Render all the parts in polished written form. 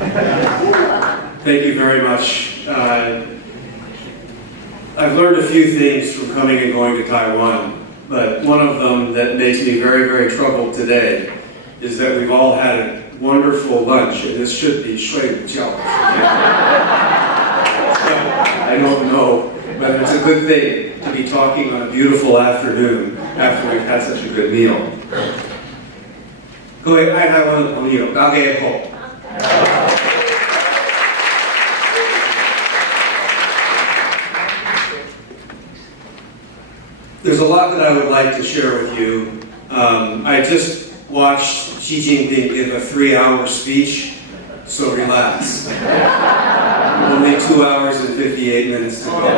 Thank you very much. I've learned a few things from coming and going to Taiwan, but one of them that makes me very, very troubled today is that we've all had a wonderful lunch, and this should be 睡午觉. I don't know, but it's a good thing to be talking on a beautiful afternoon after we've had such a good meal. 各位爱台湾的朋友，大家好。There's a lot that I would like to share with you. I just watched Xi Jinping give a 3-hour speech, so relax. Only 2 hours and 58 minutes to go.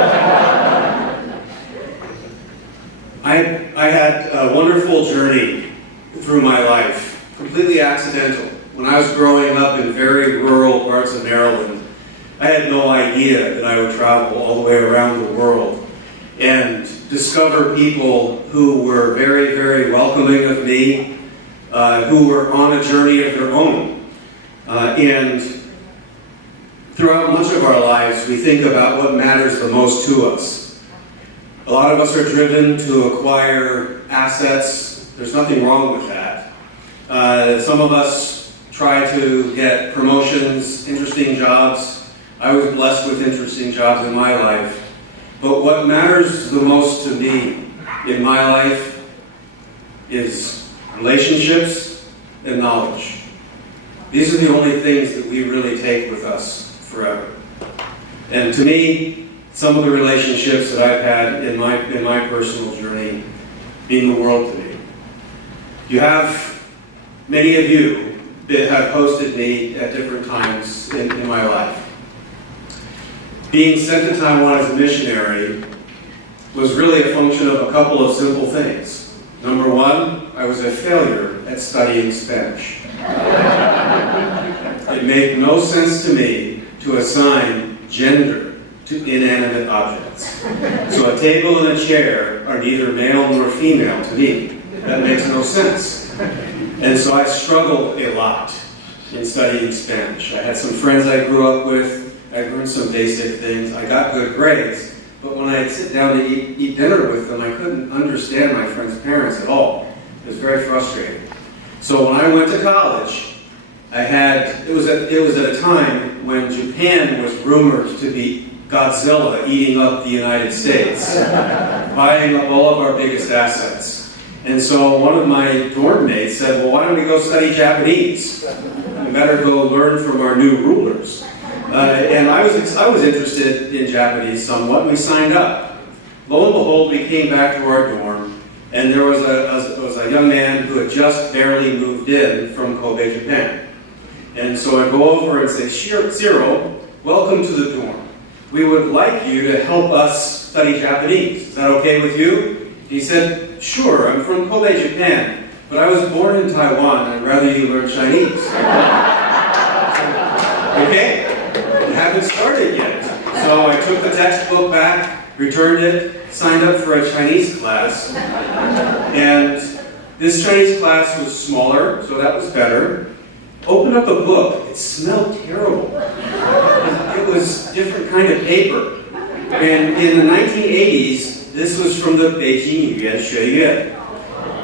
I had a wonderful journey through my life, completely accidental. When I was growing up in very rural parts of Maryland, I had no idea that I would travel all the way around the world and discover people who were very, very welcoming of me, who were on a journey of their own. And throughout much of our lives, we think about what matters the most to us. A lot of us are driven to acquire assets. There's nothing wrong with that. Some of us try to get promotions, interesting jobs. I was blessed with interesting jobs in my life. But what matters the most to me in my life is relationships and knowledge. These are the only things that we really take with us forever. And to me, some of the relationships that I've had in my personal journey mean the world to me. Many of you have hosted me at different times in my life. Being sent to Taiwan as a missionary was really a function of a couple of simple things. Number one, I was a failure at studying Spanish. It made no sense to me to assign gender to inanimate objects. So a table and a chair are neither male nor female to me. That makes no sense. And so I struggled a lot in studying Spanish. I had some friends I grew up with. I learned some basic things. I got good grades, but when I'd sit down to eat dinner with them, I couldn't understand my friends' parents at all. It was very frustrating. So when I went to college, it was at a time when Japan was rumored to be Godzilla eating up the United States, buying up all of our biggest assets. And so one of my dorm mates said, well, why don't we go study Japanese? We better go learn from our new rulers. And I was interested in Japanese somewhat, and we signed up. Lo and behold, we came back to our dorm, and there was a young man who had just barely moved in from Kobe, Japan. And so I go over and say, Cyril, welcome to the dorm. We would like you to help us study Japanese. Is that okay with you? He said, sure, I'm from Kobe, Japan, but I was born in Taiwan, and I'd rather you learn Chinese. Okay. Haven't started yet. So I took the textbook back, returned it, signed up for a Chinese class. And this Chinese class was smaller, so that was better. Opened up a book. It smelled terrible. It was different kind of paper. And in the 1980s, this was from the Beijing Yuan Xueyuan.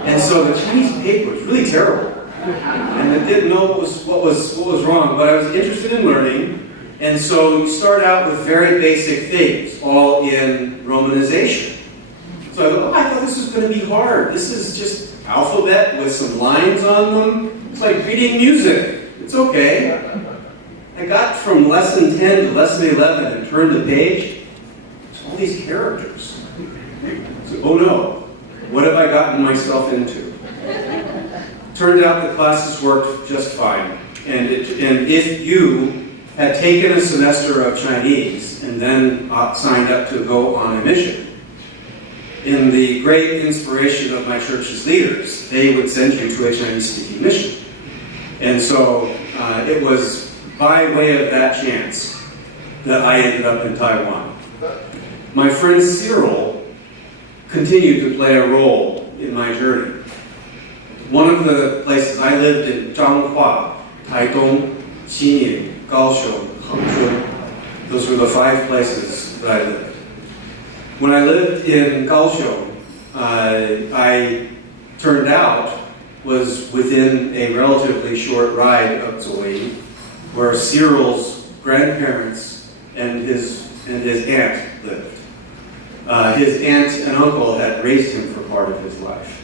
And so the Chinese paper was really terrible. And I didn't know what was wrong, but I was interested in learning. And so you start out with very basic things, all in Romanization. So I thought, I thought this was going to be hard. This is just alphabet with some lines on them. It's like reading music. It's okay. I got from lesson 10 to lesson 11 and turned the page. It's all these characters. So, oh no, what have I gotten myself into? Turned out the classes worked just fine. And if you had taken a semester of Chinese and then signed up to go on a mission, in the great inspiration of my church's leaders, they would send you to a Chinese-speaking mission. And so it was by way of that chance that I ended up in Taiwan. My friend Cyril continued to play a role in my journey. One of the places I lived in, Zhanghua, Taitung, Xining, Kaohsiung, Hangzhou. Those were the 5 places that I lived. When I lived in Kaohsiung, I turned out was within a relatively short ride of Zoe, where Cyril's grandparents and his aunt lived. His aunt and uncle had raised him for part of his life.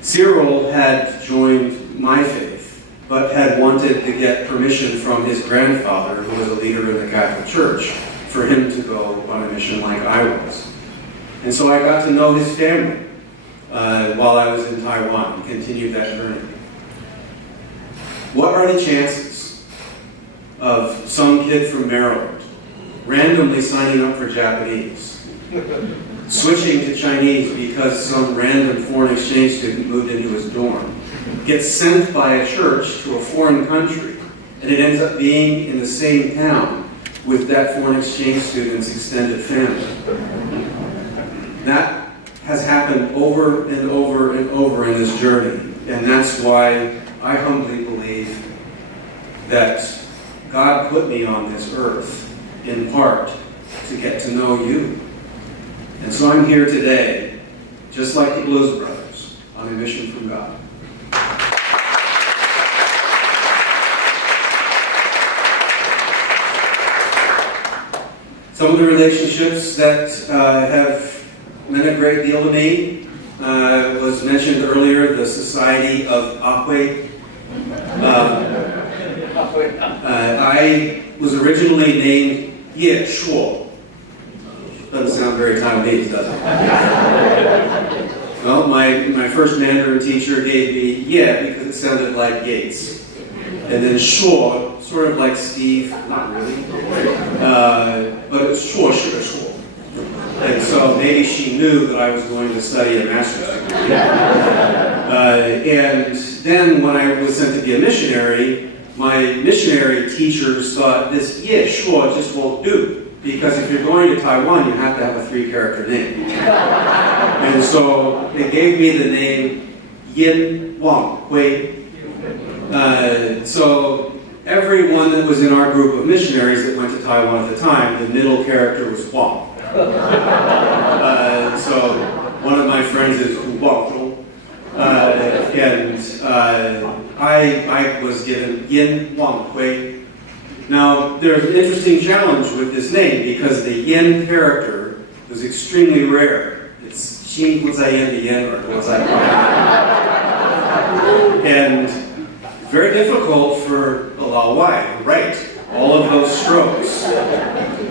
Cyril had joined my faith, but had wanted to get permission from his grandfather, who was a leader in the Catholic Church, for him to go on a mission like I was. And so I got to know his family while I was in Taiwan and continued that journey. What are the chances of some kid from Maryland randomly signing up for Japanese, switching to Chinese because some random foreign exchange student moved into his dorm, gets sent by a church to a foreign country, and it ends up being in the same town with that foreign exchange student's extended family? That has happened over and over and over in this journey, and that's why I humbly believe that God put me on this earth in part to get to know you. And so I'm here today, just like the Blues Brothers, on a mission from God. Some of the relationships that have meant a great deal to me was mentioned earlier, the Society of Akwe. I was originally named Ye Shuo. Doesn't sound very Taiwanese, does it? Well, my first Mandarin teacher gave me Ye because it sounded like Yates. And then Shuo, sort of like Steve, not really. But it was Shuo, Shuo, Shuo. And so maybe she knew that I was going to study a master's degree. And then when I was sent to be a missionary, my missionary teachers thought this Ye Shuo just won't do. Because if you're going to Taiwan, you have to have a 3-character name. And so they gave me the name Yin Wang Hui. So everyone that was in our group of missionaries that went to Taiwan at the time, the middle character was Wang. So one of my friends is Wang, and I was given Yin Wang Hui. Now, there's an interesting challenge with this name because the Yin character was extremely rare. It's Xin Guzayan the Yin or Guzayan. And very difficult for a Lao Wai to write all of those strokes.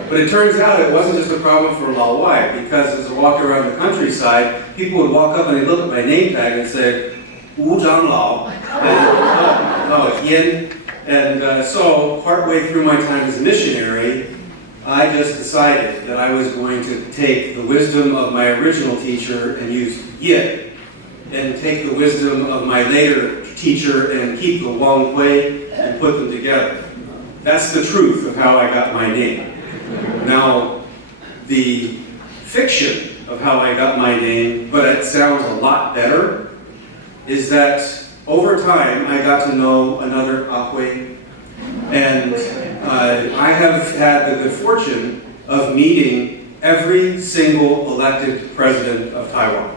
But it turns out it wasn't just a problem for Lao Wai, because as I walked around the countryside, people would walk up and they'd look at my name tag and say, Wu Zhang Lao. And, no, it's Yin. And so, partway through my time as a missionary, I just decided that I was going to take the wisdom of my original teacher and use Ye, and take the wisdom of my later teacher and keep the Wang Hui and put them together. That's the truth of how I got my name. Now, the fiction of how I got my name, but it sounds a lot better, is that over time, I got to know another Akwe, and I have had the good fortune of meeting every single elected president of Taiwan.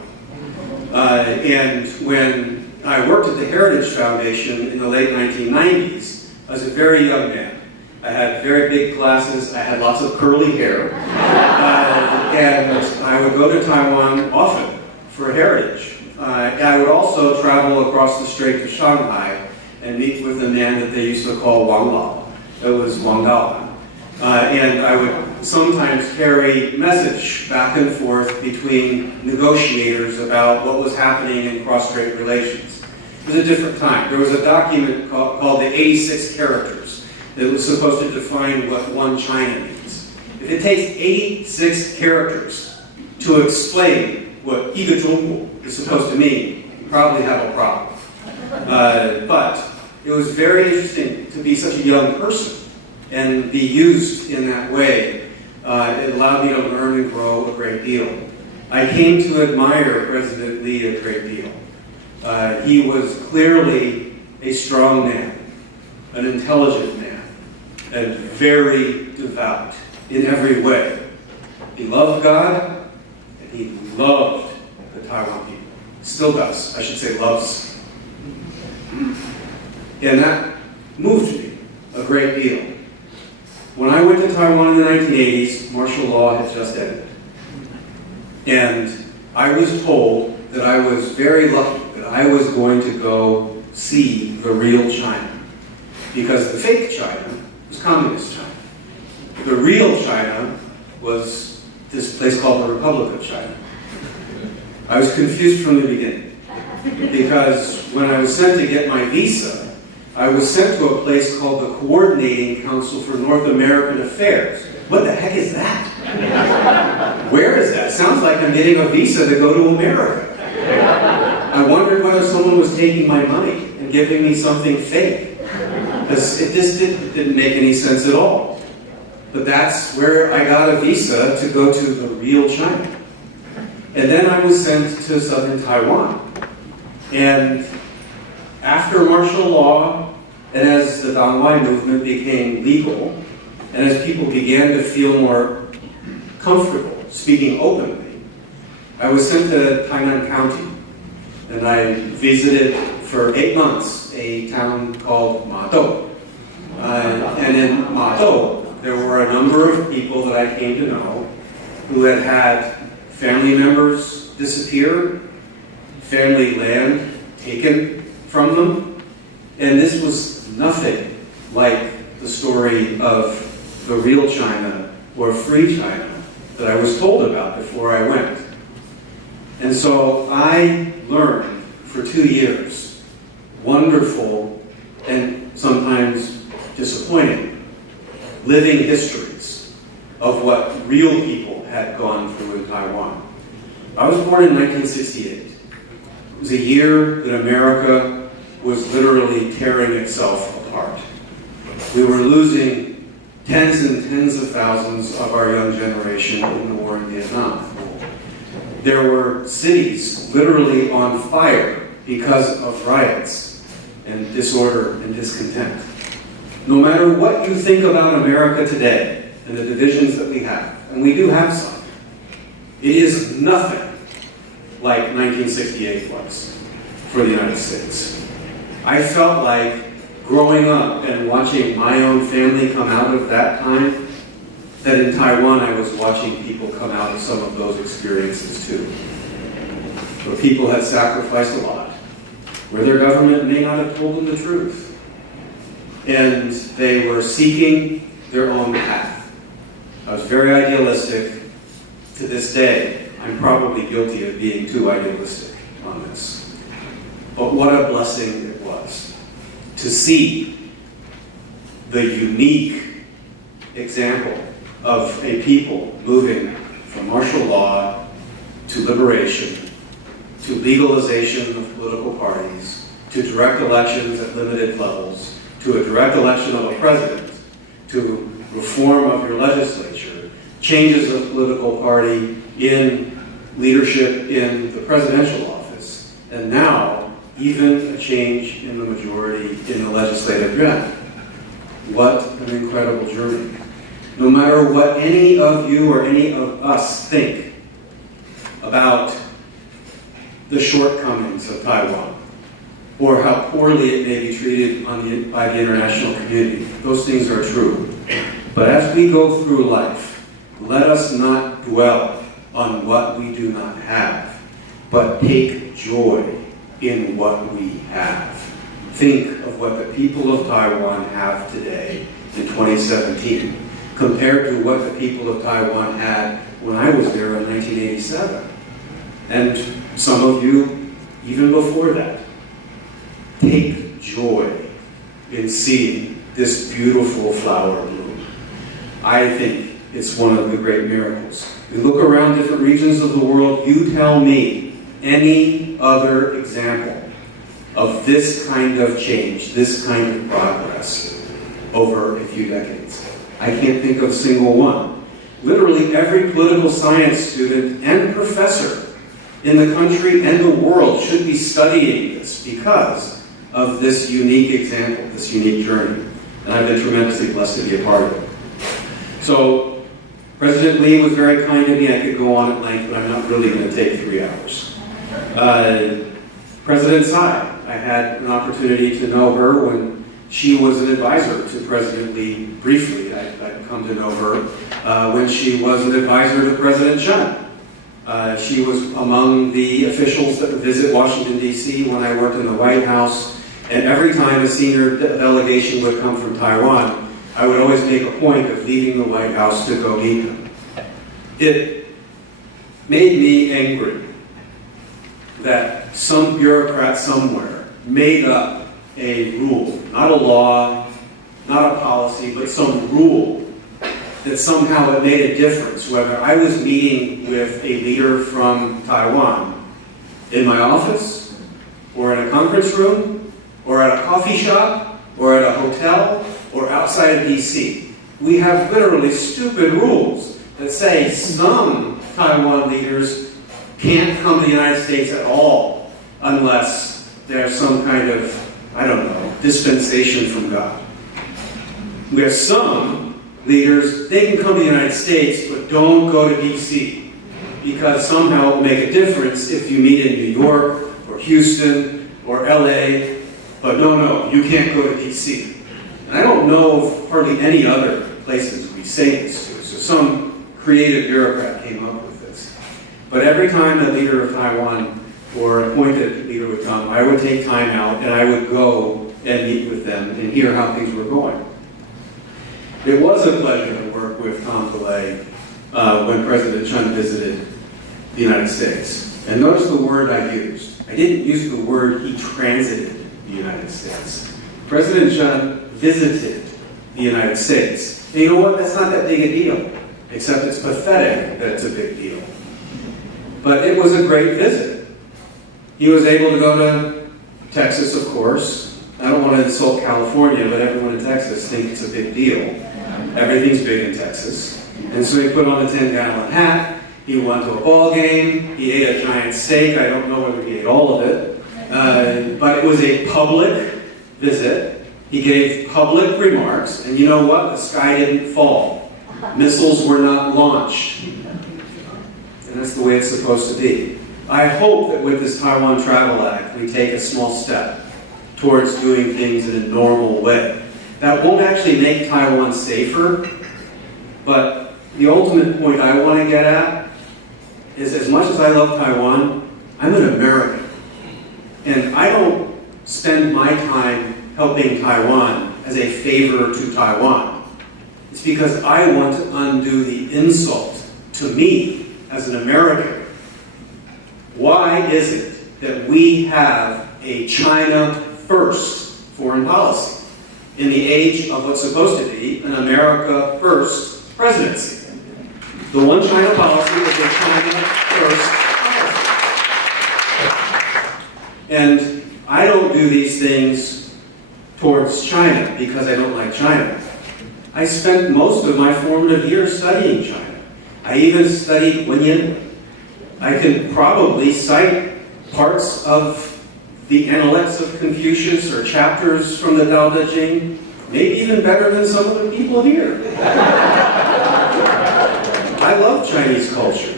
And when I worked at the Heritage Foundation in the late 1990s, I was a very young man. I had very big glasses, I had lots of curly hair, and I would go to Taiwan often for Heritage. I would also travel across the Strait of Shanghai and meet with a man that they used to call Wang Lao. It was Wang Dao. And I would sometimes carry message back and forth between negotiators about what was happening in cross-strait relations. It was a different time. There was a document called the 86 characters that was supposed to define what one China means. If it takes 86 characters to explain what 一个中国 is supposed to mean, you probably have a problem. But it was very interesting to be such a young person and be used in that way. It allowed me to learn and grow a great deal. I came to admire President Lee a great deal. He was clearly a strong man, an intelligent man, and very devout in every way. He loved God, and he loved the Taiwan people. Still does, I should say loves. And that moved me a great deal. When I went to Taiwan in the 1980s, martial law had just ended. And I was told that I was very lucky that I was going to go see the real China. Because the fake China was communist China. The real China was this place called the Republic of China. I was confused from the beginning. Because when I was sent to get my visa, I was sent to a place called the Coordinating Council for North American Affairs. What the heck is that? Where is that? Sounds like I'm getting a visa to go to America. I wondered whether someone was taking my money and giving me something fake. Because it just didn't make any sense at all. But that's where I got a visa to go to the real China. And then I was sent to southern Taiwan. And after martial law, and as the Dangwai movement became legal, and as people began to feel more comfortable speaking openly, I was sent to Tainan County, and I visited for 8 months a town called Matou. And in Matou, there were a number of people that I came to know who had had family members disappear, family land taken from them, and this was nothing like the story of the real China or free China that I was told about before I went. And so I learned for 2 years wonderful and sometimes disappointing living histories of what real people had gone through in Taiwan. I was born in 1968. It was a year that America was literally tearing itself apart. We were losing tens and tens of thousands of our young generation in the war in Vietnam. There were cities literally on fire because of riots and disorder and discontent. No matter what you think about America today and the divisions that we have, and we do have some, it is nothing like 1968 was for the United States. I felt like growing up and watching my own family come out of that time, that in Taiwan I was watching people come out of some of those experiences too. Where people had sacrificed a lot, where their government may not have told them the truth. And they were seeking their own path. I was very idealistic. To this day, I'm probably guilty of being too idealistic on this. But what a blessing it was to see the unique example of a people moving from martial law to liberation, to legalization of political parties, to direct elections at limited levels, to a direct election of a president, to reform of your legislature, changes of political party in leadership in the presidential office, and now even a change in the majority in the legislative branch. What an incredible journey. No matter what any of you or any of us think about the shortcomings of Taiwan, or how poorly it may be treated by the international community, those things are true. But as we go through life, let us not dwell on what we do not have, but take joy in what we have. Think of what the people of Taiwan have today in 2017, compared to what the people of Taiwan had when I was there in 1987. And some of you, even before that. Take joy in seeing this beautiful flower bloom. I think it's one of the great miracles. We look around different regions of the world, you tell me any other example of this kind of change, this kind of progress over a few decades. I can't think of a single one. Literally every political science student and professor in the country and the world should be studying this because of this unique example, this unique journey. and I've been tremendously blessed to be a part of it. So, President Lee was very kind to me. I could go on at length, but I'm not really going to take 3 hours. President Tsai, I had an opportunity to know her when she was an advisor to President Lee briefly. I'd come to know her when she was an advisor to President Chun. She was among the officials that would visit Washington, D.C. when I worked in the White House, and every time a senior delegation would come from Taiwan, I would always make a point of leaving the White House to go meet them. It made me angry that some bureaucrat somewhere made up a rule, not a law, not a policy, but some rule that somehow it made a difference whether I was meeting with a leader from Taiwan in my office, or in a conference room, or at a coffee shop, or at a hotel, or outside of DC. We have literally stupid rules that say some Taiwan leaders can't come to the United States at all unless there's some kind of, I don't know, dispensation from God. We have some leaders, they can come to the United States, but don't go to DC, because somehow it will make a difference if you meet in New York, or Houston, or LA, but no, you can't go to DC. And I don't know of hardly any other places we say this to, so some creative bureaucrat came up with this. But every time a leader of Taiwan or an appointed leader would come, I would take time out and I would go and meet with them and hear how things were going. It was a pleasure to work with Tom DeLay when President Chun visited the United States. And notice the word I used. I didn't use the word he transited the United States. President Chun visited the United States. And you know what? That's not that big a deal, except it's pathetic that it's a big deal. But it was a great visit. He was able to go to Texas, of course. I don't want to insult California, but everyone in Texas thinks it's a big deal. Everything's big in Texas. And so he put on a 10-gallon hat. He went to a ball game. He ate a giant steak. I don't know whether he ate all of it. But it was a public visit. He gave public remarks. And you know what? The sky didn't fall. Missiles were not launched. And that's the way it's supposed to be. I hope that with this Taiwan Travel Act, we take a small step towards doing things in a normal way. That won't actually make Taiwan safer, but the ultimate point I want to get at is, as much as I love Taiwan, I'm an American. And I don't spend my time helping Taiwan as a favor to Taiwan. It's because I want to undo the insult to me as an American. Why is it that we have a China first foreign policy in the age of what's supposed to be an America first presidency? The one China policy is a China first policy. And I don't do these things towards China because I don't like China. I spent most of my formative years studying China. I even studied Wenyan. I can probably cite parts of the Analects of Confucius or chapters from the Tao Te Ching, maybe even better than some of the people here. I love Chinese culture.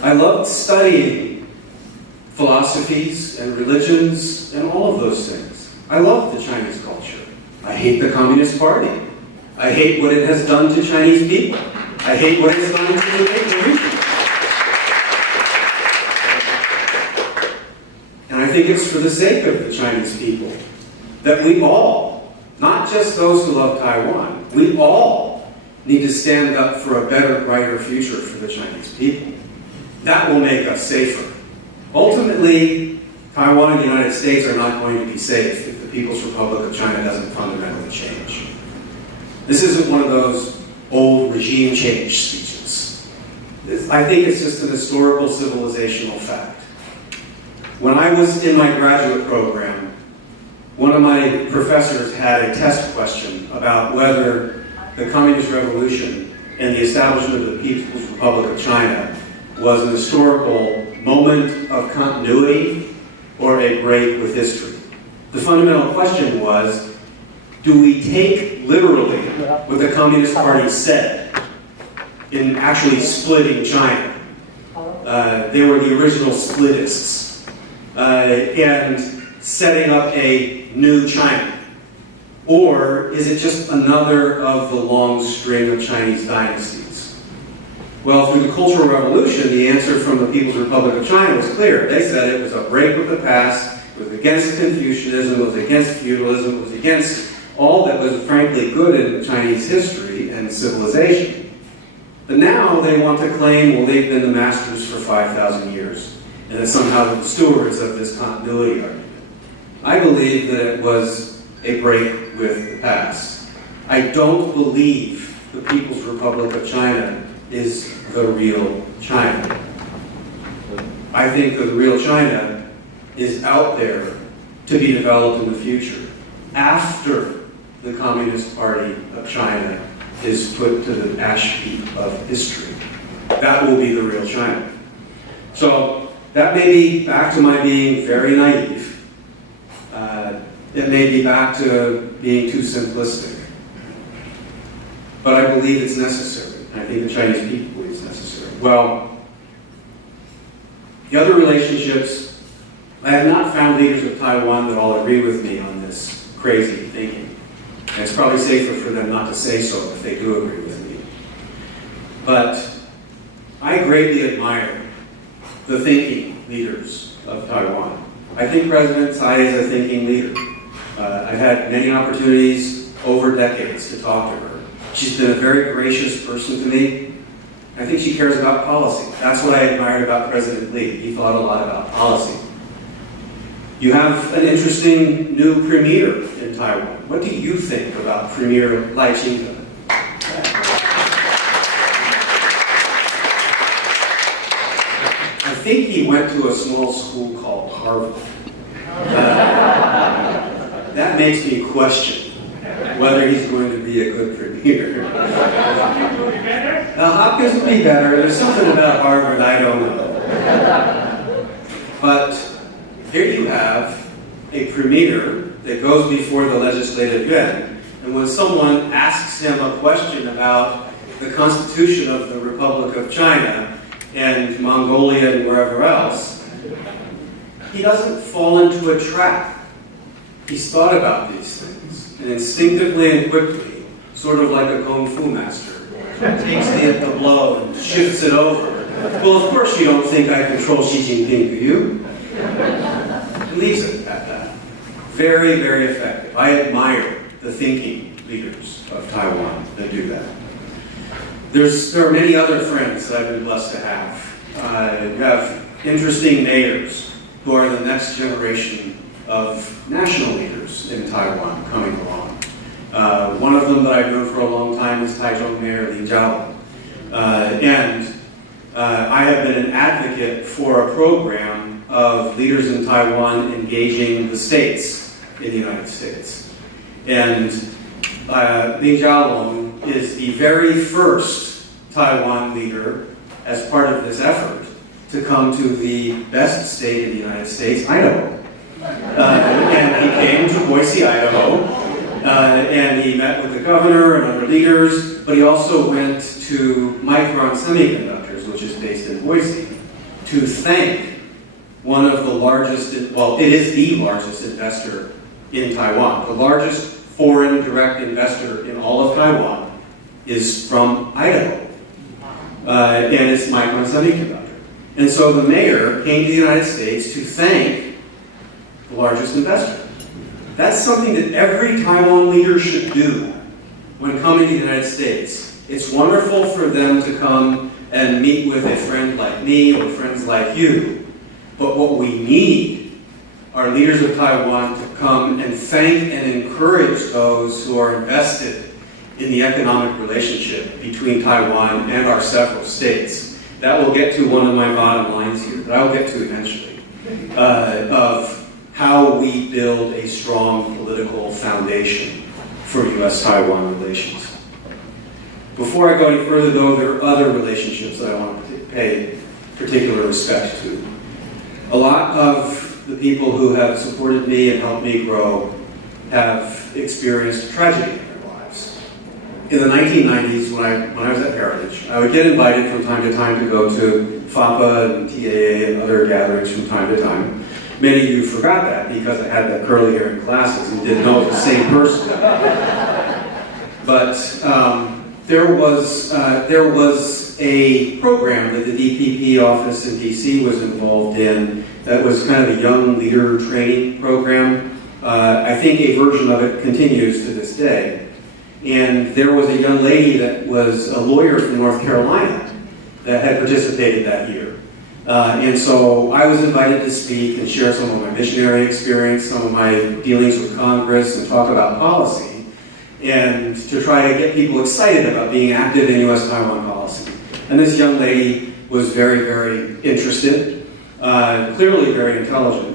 I loved studying philosophies and religions and all of those things. I love the Chinese culture. I hate the Communist Party. I hate what it has done to Chinese people. I hate what it's done to the region. And I think it's for the sake of the Chinese people that we all, not just those who love Taiwan, we all need to stand up for a better, brighter future for the Chinese people. That will make us safer. Ultimately, Taiwan and the United States are not going to be safe if the People's Republic of China doesn't fundamentally change. This isn't one of those old regime change speeches. I think it's just an historical civilizational fact. When I was in my graduate program, one of my professors had a test question about whether the Communist Revolution and the establishment of the People's Republic of China was an historical moment of continuity or a break with history. The fundamental question was, do we take literally what the Communist Party said in actually splitting China. They were the original splitists and setting up a new China. Or is it just another of the long string of Chinese dynasties? Well, through the Cultural Revolution, the answer from the People's Republic of China was clear. They said it was a break with the past, it was against Confucianism, it was against feudalism, it was against all that was frankly good in Chinese history and civilization. But now they want to claim, well, they've been the masters for 5,000 years, and that somehow they're the stewards of this continuity argument. I believe that it was a break with the past. I don't believe the People's Republic of China is the real China. I think that the real China is out there to be developed in the future, after the Communist Party of China is put to the ash heap of history. That will be the real China. So that may be back to my being very naive. It may be back to being too simplistic. But I believe it's necessary. I think the Chinese people believe it's necessary. Well, the other relationships, I have not found leaders of Taiwan that all agree with me on this crazy thinking. And it's probably safer for them not to say so if they do agree with me. But I greatly admire the thinking leaders of Taiwan. I think President Tsai is a thinking leader. I've had many opportunities over decades to talk to her. She's been a very gracious person to me. I think she cares about policy. That's what I admired about President Lee. He thought a lot about policy. You have an interesting new premier in Taiwan. What do you think about Premier Lai Ching-te? I think he went to a small school called Harvard. That makes me question whether he's going to be a good premier. Now, Hopkins would be better. There's something about Harvard I don't know. But here you have a premier that goes before the legislative yuan, and when someone asks him a question about the Constitution of the Republic of China and Mongolia and wherever else, he doesn't fall into a trap. He's thought about these things, and instinctively and quickly, sort of like a kung fu master, takes the blow and shifts it over. Well, of course you don't think I control Xi Jinping, do you? And leaves it at that. Very, very effective. I admire the thinking leaders of Taiwan that do that. There are many other friends that I've been blessed to have. You have interesting mayors who are the next generation of national leaders in Taiwan coming along. One of them that I've known for a long time is Taichung Mayor Li Jiabao. And I have been an advocate for a program of leaders in Taiwan engaging the states in the United States. And Li Jiabao is the very first Taiwan leader as part of this effort to come to the best state in the United States, Idaho. And he came to Boise, Idaho, and he met with the governor and other leaders, but he also went to Micron Semiconductors, which is based in Boise, to thank one of the largest, well, it is the largest investor in Taiwan. The largest foreign direct investor in all of Taiwan is from Idaho, and it's Micron Semiconductor. And so the mayor came to the United States to thank the largest investor. That's something that every Taiwan leader should do when coming to the United States. It's wonderful for them to come and meet with a friend like me or friends like you. But what we need are leaders of Taiwan to come and thank and encourage those who are invested in the economic relationship between Taiwan and our several states. That will get to one of my bottom lines here, that I'll get to eventually, of how we build a strong political foundation for U.S.-Taiwan relations. Before I go any further, though, there are other relationships that I want to pay particular respect to. A lot of the people who have supported me and helped me grow have experienced tragedy in their lives. in the 1990s, when I was at Heritage, I would get invited from time to time to go to Fapa and TAA and other gatherings from time to time. Many of you forgot that because I had that curly hair in classes and didn't know it was the same person. But there was a program that the DPP office in DC was involved in that was kind of a young leader training program. I think a version of it continues to this day. And there was a young lady that was a lawyer from North Carolina that had participated that year. And so I was invited to speak and share some of my missionary experience, some of my dealings with Congress, and talk about policy, and to try to get people excited about being active in U.S.-Taiwan policy. And this young lady was very, very interested, clearly very intelligent.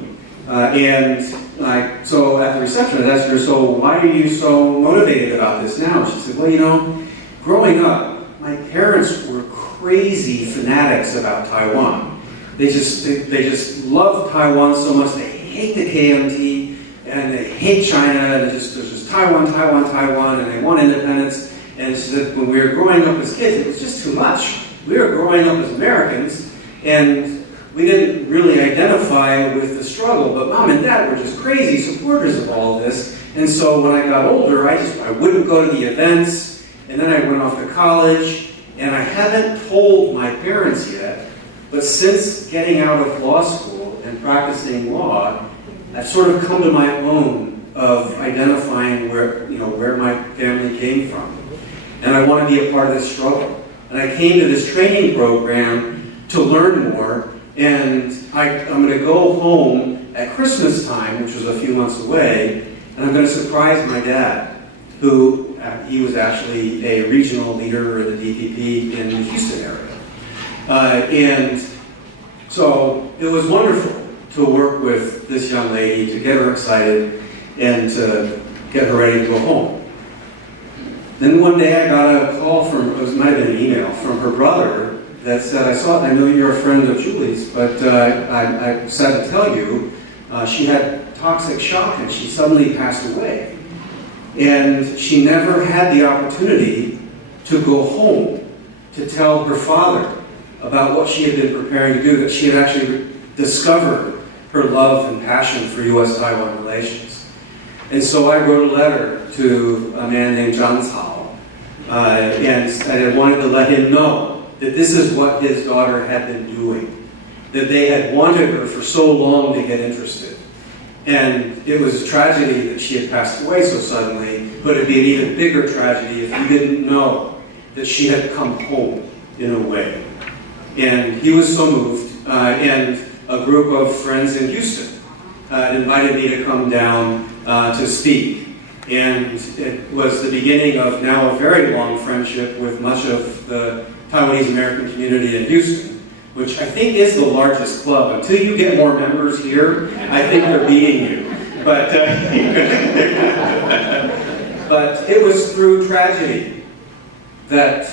So at the reception, I asked her, so why are you so motivated about this now? She said, well, you know, growing up, my parents were crazy fanatics about Taiwan. They just love Taiwan so much. They hate the KMT, and they hate China, and there's just Taiwan, and they want independence. And she said, when we were growing up as kids, it was just too much. We were growing up as Americans, and we didn't really identify with the struggle, but Mom and Dad were just crazy supporters of all of this. And so when I got older, I wouldn't go to the events, and then I went off to college, and I haven't told my parents yet, but since getting out of law school and practicing law, I've sort of come to my own of identifying where my family came from. And I want to be a part of this struggle. And I came to this training program to learn more, and I'm going to go home at Christmas time, which was a few months away, and I'm going to surprise my dad, who he was actually a regional leader in the DPP in the Houston area. And so it was wonderful to work with this young lady, to get her excited, and to get her ready to go home. Then one day I got a call it might have been an email, from her brother that said, I know you're a friend of Julie's, but I sad to tell you, she had toxic shock and she suddenly passed away. And she never had the opportunity to go home to tell her father about what she had been preparing to do, that she had actually discovered her love and passion for U.S.-Taiwan relations. And so I wrote a letter to a man named Zhang Cao, and I wanted to let him know that this is what his daughter had been doing, that they had wanted her for so long to get interested. And it was a tragedy that she had passed away so suddenly, but it'd be an even bigger tragedy if you didn't know that she had come home in a way. And he was so moved, and a group of friends in Houston invited me to come down to speak. And it was the beginning of now a very long friendship with much of the Taiwanese American community in Houston, which I think is the largest club. Until you get more members here, I think they're beating you. But, but it was through tragedy that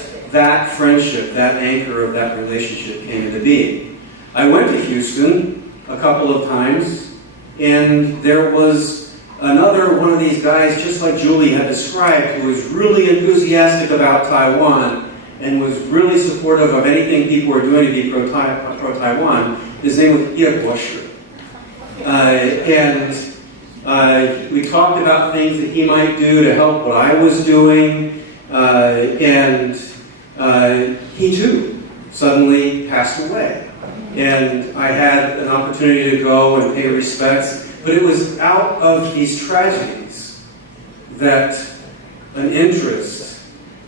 friendship, that anchor of that relationship came into being. I went to Houston a couple of times, and there was another one of these guys, just like Julie had described, who was really enthusiastic about Taiwan and was really supportive of anything people were doing to be pro-Taiwan. His name was葉and we talked about things that he might do to help what I was doing, and he too suddenly passed away. And I had an opportunity to go and pay respects, but it was out of these tragedies that an interest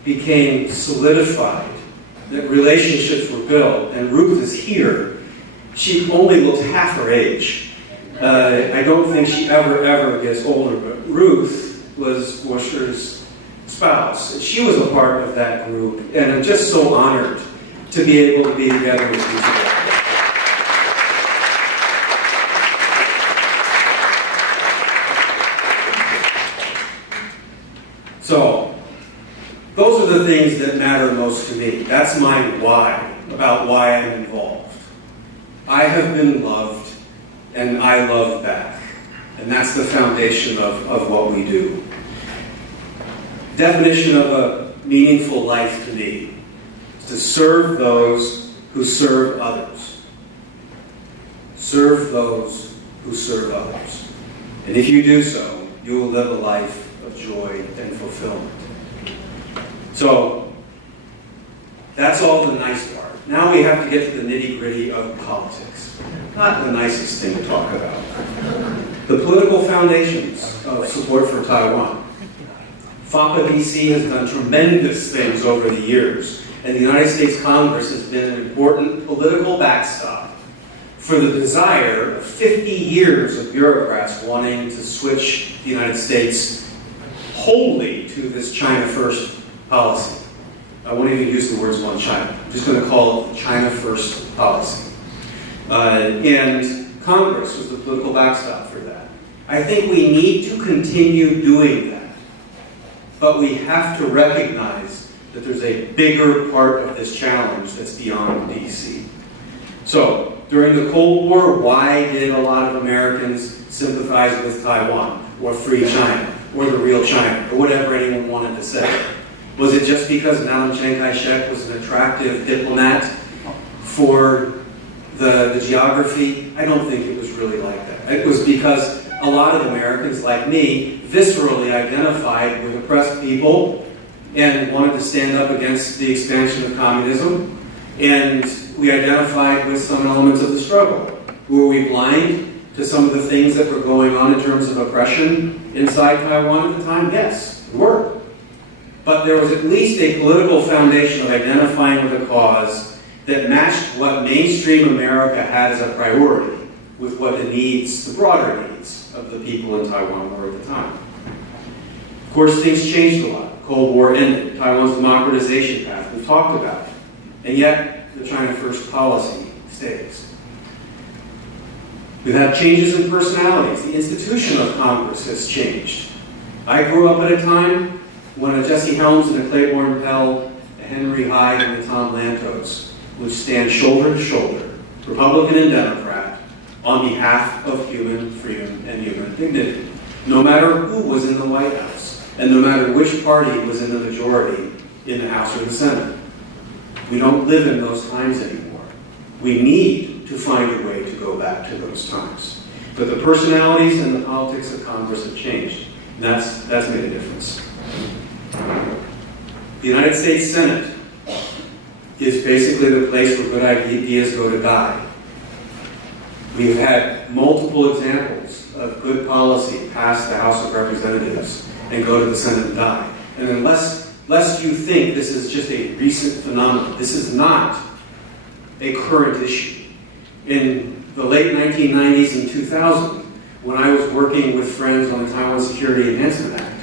became solidified, that relationships were built, and Ruth is here. She only looks half her age. I don't think she ever gets older, but Ruth was Worcester's spouse. She was a part of that group, and I'm just so honored to be able to be together with you today. So, those are the things that matter most to me. That's my why, about why I'm involved. I have been loved, and I love back. And that's the foundation of what we do. Definition of a meaningful life to me is to serve those who serve others. Serve those who serve others. And if you do so, you will live a life of joy and fulfillment. So, that's all the nice part. Now we have to get to the nitty-gritty of politics. Not the nicest thing to talk about. The political foundations of support for Taiwan. Fapa DC has done tremendous things over the years, and the United States Congress has been an important political backstop for the desire of 50 years of bureaucrats wanting to switch the United States wholly to this China First policy. I won't even use the words one China. I'm just going to call it the China First policy. And Congress was the political backstop for that. I think we need to continue doing that. But we have to recognize that there's a bigger part of this challenge that's beyond DC. So, during the Cold War, why did a lot of Americans sympathize with Taiwan, or free China, or the real China, or whatever anyone wanted to say? Was it just because Madam Chiang Kai-shek was an attractive diplomat for the geography? I don't think it was really like that. It was because a lot of Americans, like me, viscerally identified with oppressed people and wanted to stand up against the expansion of communism. And we identified with some elements of the struggle. Were we blind to some of the things that were going on in terms of oppression inside Taiwan at the time? Yes, we were. But there was at least a political foundation of identifying with a cause that matched what mainstream America had as a priority with what the needs, the broader needs of the people in Taiwan were at the time. Of course, things changed a lot. The Cold War ended. Taiwan's democratization path, we've talked about it. And yet, the China First policy stays. We've had changes in personalities. The institution of Congress has changed. I grew up at a time when a Jesse Helms and a Claiborne Pell, a Henry Hyde and a Tom Lantos would stand shoulder to shoulder, Republican and Democrat, on behalf of human freedom and human dignity, no matter who was in the White House, and no matter which party was in the majority in the House or the Senate. We don't live in those times anymore. We need to find a way to go back to those times. But the personalities and the politics of Congress have changed. And that's made a difference. The United States Senate is basically the place where good ideas go to die. We've had multiple examples of good policy pass the House of Representatives and go to the Senate and die. And unless you think this is just a recent phenomenon, this is not a current issue. In the late 1990s and 2000, when I was working with friends on the Taiwan Security Enhancement Act,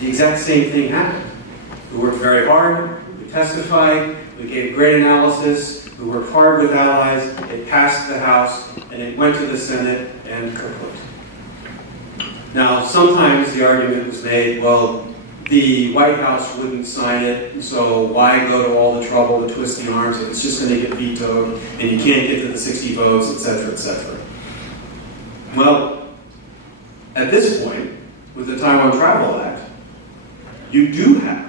the exact same thing happened. We worked very hard, we testified, we gave great analysis, we worked hard with allies, it passed the House, and it went to the Senate and kaput. Now, sometimes the argument was made, well, the White House wouldn't sign it, so why go to all the trouble to twist the arms if it's just going to get vetoed, and you can't get to the 60 votes, etc., etc. Well, at this point, with the Taiwan Travel Act, you do have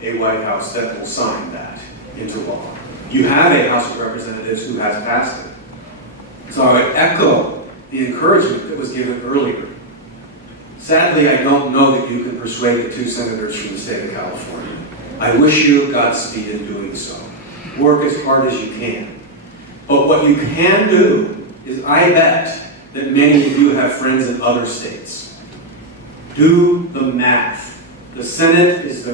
a White House that will sign that into law. You have a House of Representatives who has passed it. So I would echo the encouragement that was given earlier. Sadly, I don't know that you can persuade the 2 senators from the state of California. I wish you Godspeed in doing so. Work as hard as you can. But what you can do is, I bet that many of you have friends in other states. Do the math. The Senate is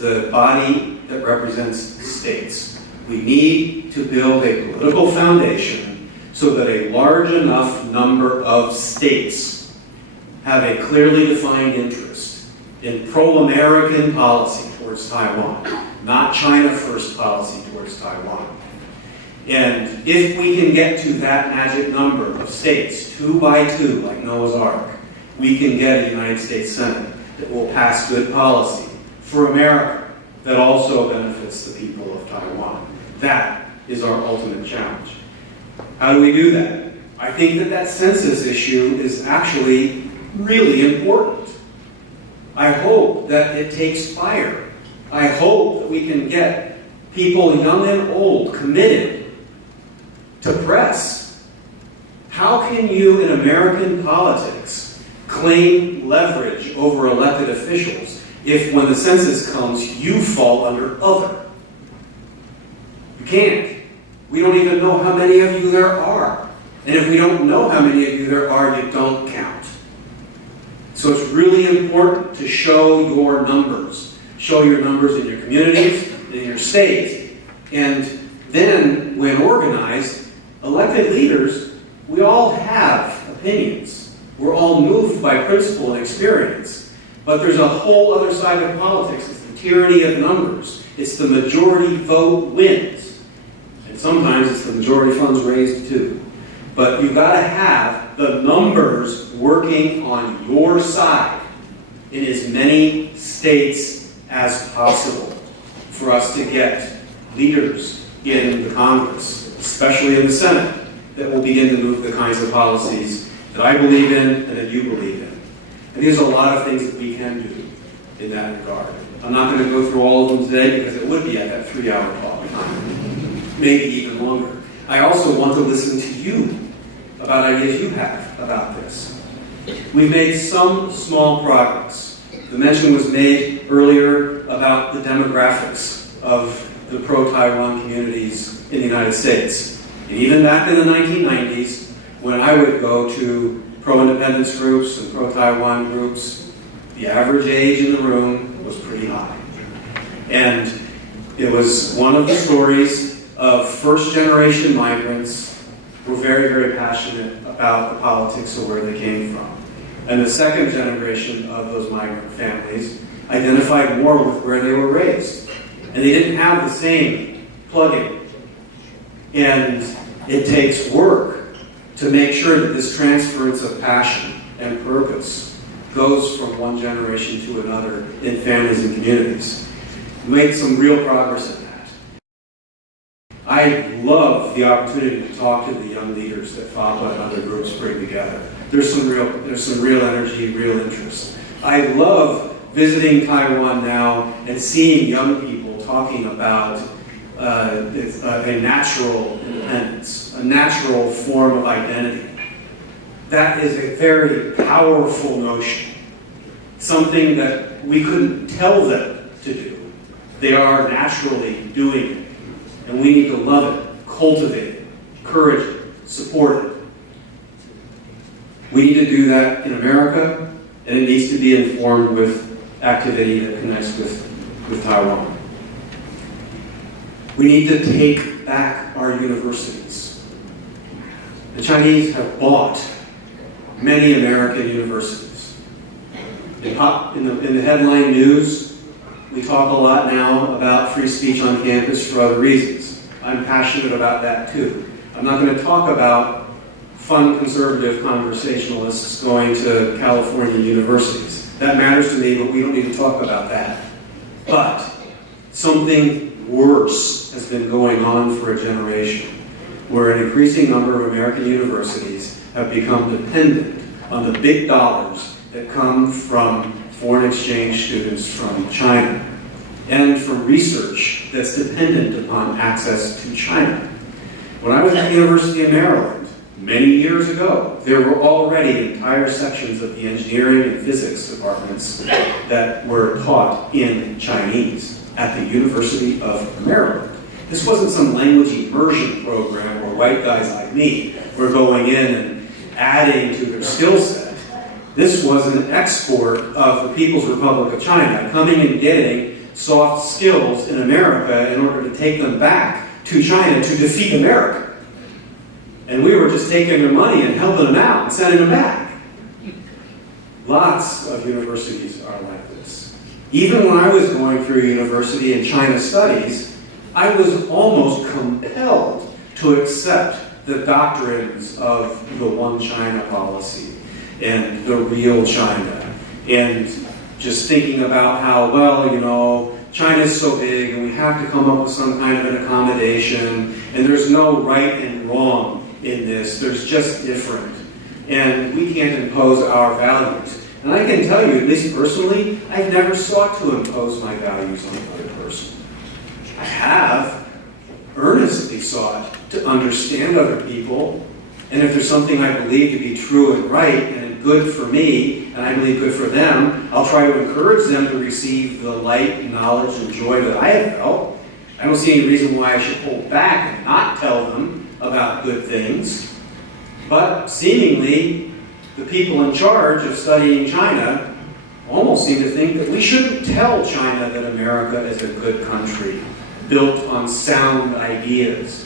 the body that represents states. We need to build a political foundation so that a large enough number of states have a clearly defined interest in pro-American policy towards Taiwan, not China First policy towards Taiwan. And if we can get to that magic number of states, 2 by 2, like Noah's Ark, we can get a United States Senate that will pass good policy for America that also benefits the people of Taiwan. That is our ultimate challenge. How do we do that? I think that census issue is actually really important. I hope that it takes fire I hope that we can get people, young and old, committed to press. How can you in American politics claim leverage over elected officials if when the census comes, you fall under other? You can't. We don't even know how many of you there are. And if we don't know how many of you there are, you don't count. So it's really important to show your numbers. Show your numbers in your communities, in your state. And then, when organized, elected leaders, we all have opinions. We're all moved by principle and experience. But there's a whole other side of politics. It's the tyranny of numbers. It's the majority vote wins. And sometimes it's the majority funds raised too. But you've got to have the numbers working on your side in as many states as possible for us to get leaders in the Congress, especially in the Senate, that will begin to move the kinds of policies that I believe in and that you believe in. And there's a lot of things that we can do in that regard. I'm not going to go through all of them today because it would be at that 3-hour talk time, maybe even longer. I also want to listen to you about ideas you have about this. We've made some small progress. The mention was made earlier about the demographics of the pro-Taiwan communities in the United States. And even back in the 1990s, when I would go to pro-independence groups and pro-Taiwan groups, the average age in the room was pretty high. And it was one of the stories of first-generation migrants who were very, very passionate about the politics of where they came from. And the second generation of those migrant families identified more with where they were raised. And they didn't have the same plug-in. And it takes work to make sure that this transference of passion and purpose goes from one generation to another in families and communities. We made some real progress in that. I love the opportunity to talk to the young leaders that Fapa and other groups bring together. There's some real energy, real interest. I love visiting Taiwan now and seeing young people talking about a natural independence, a natural form of identity. That is a very powerful notion, something that we couldn't tell them to do. They are naturally doing it, and we need to love it, cultivate it, encourage it, support it. We need to do that in America, and it needs to be informed with activity that connects with Taiwan. We need to take back our universities. The Chinese have bought many American universities. In the headline news, we talk a lot now about free speech on campus for other reasons. I'm passionate about that too. I'm not going to talk about fun conservative conversationalists going to California universities. That matters to me, but we don't need to talk about that. But something worse has been going on for a generation, where an increasing number of American universities have become dependent on the big dollars that come from foreign exchange students from China and from research that's dependent upon access to China. When I was at the University of Maryland many years ago, there were already entire sections of the engineering and physics departments that were taught in Chinese at the University of Maryland. This wasn't some language immersion program where white guys like me were going in and adding to their skill set. This was an export of the People's Republic of China, coming and getting soft skills in America in order to take them back to China to defeat America. And we were just taking their money and helping them out and sending them back. Lots of universities are like this. Even when I was going through university in China studies, I was almost compelled to accept the doctrines of the one China policy and the real China, and just thinking about how, well, you know, China's so big and we have to come up with some kind of an accommodation, and there's no right and wrong in this, there's just different. And we can't impose our values. And I can tell you, at least personally, I've never sought to impose my values on another person. I have earnestly sought to understand other people, and if there's something I believe to be true and right and good for me, and I believe good for them, I'll try to encourage them to receive the light, knowledge, and joy that I have felt. I don't see any reason why I should hold back and not tell them about good things. But seemingly, the people in charge of studying China almost seem to think that we shouldn't tell China that America is a good country, built on sound ideas,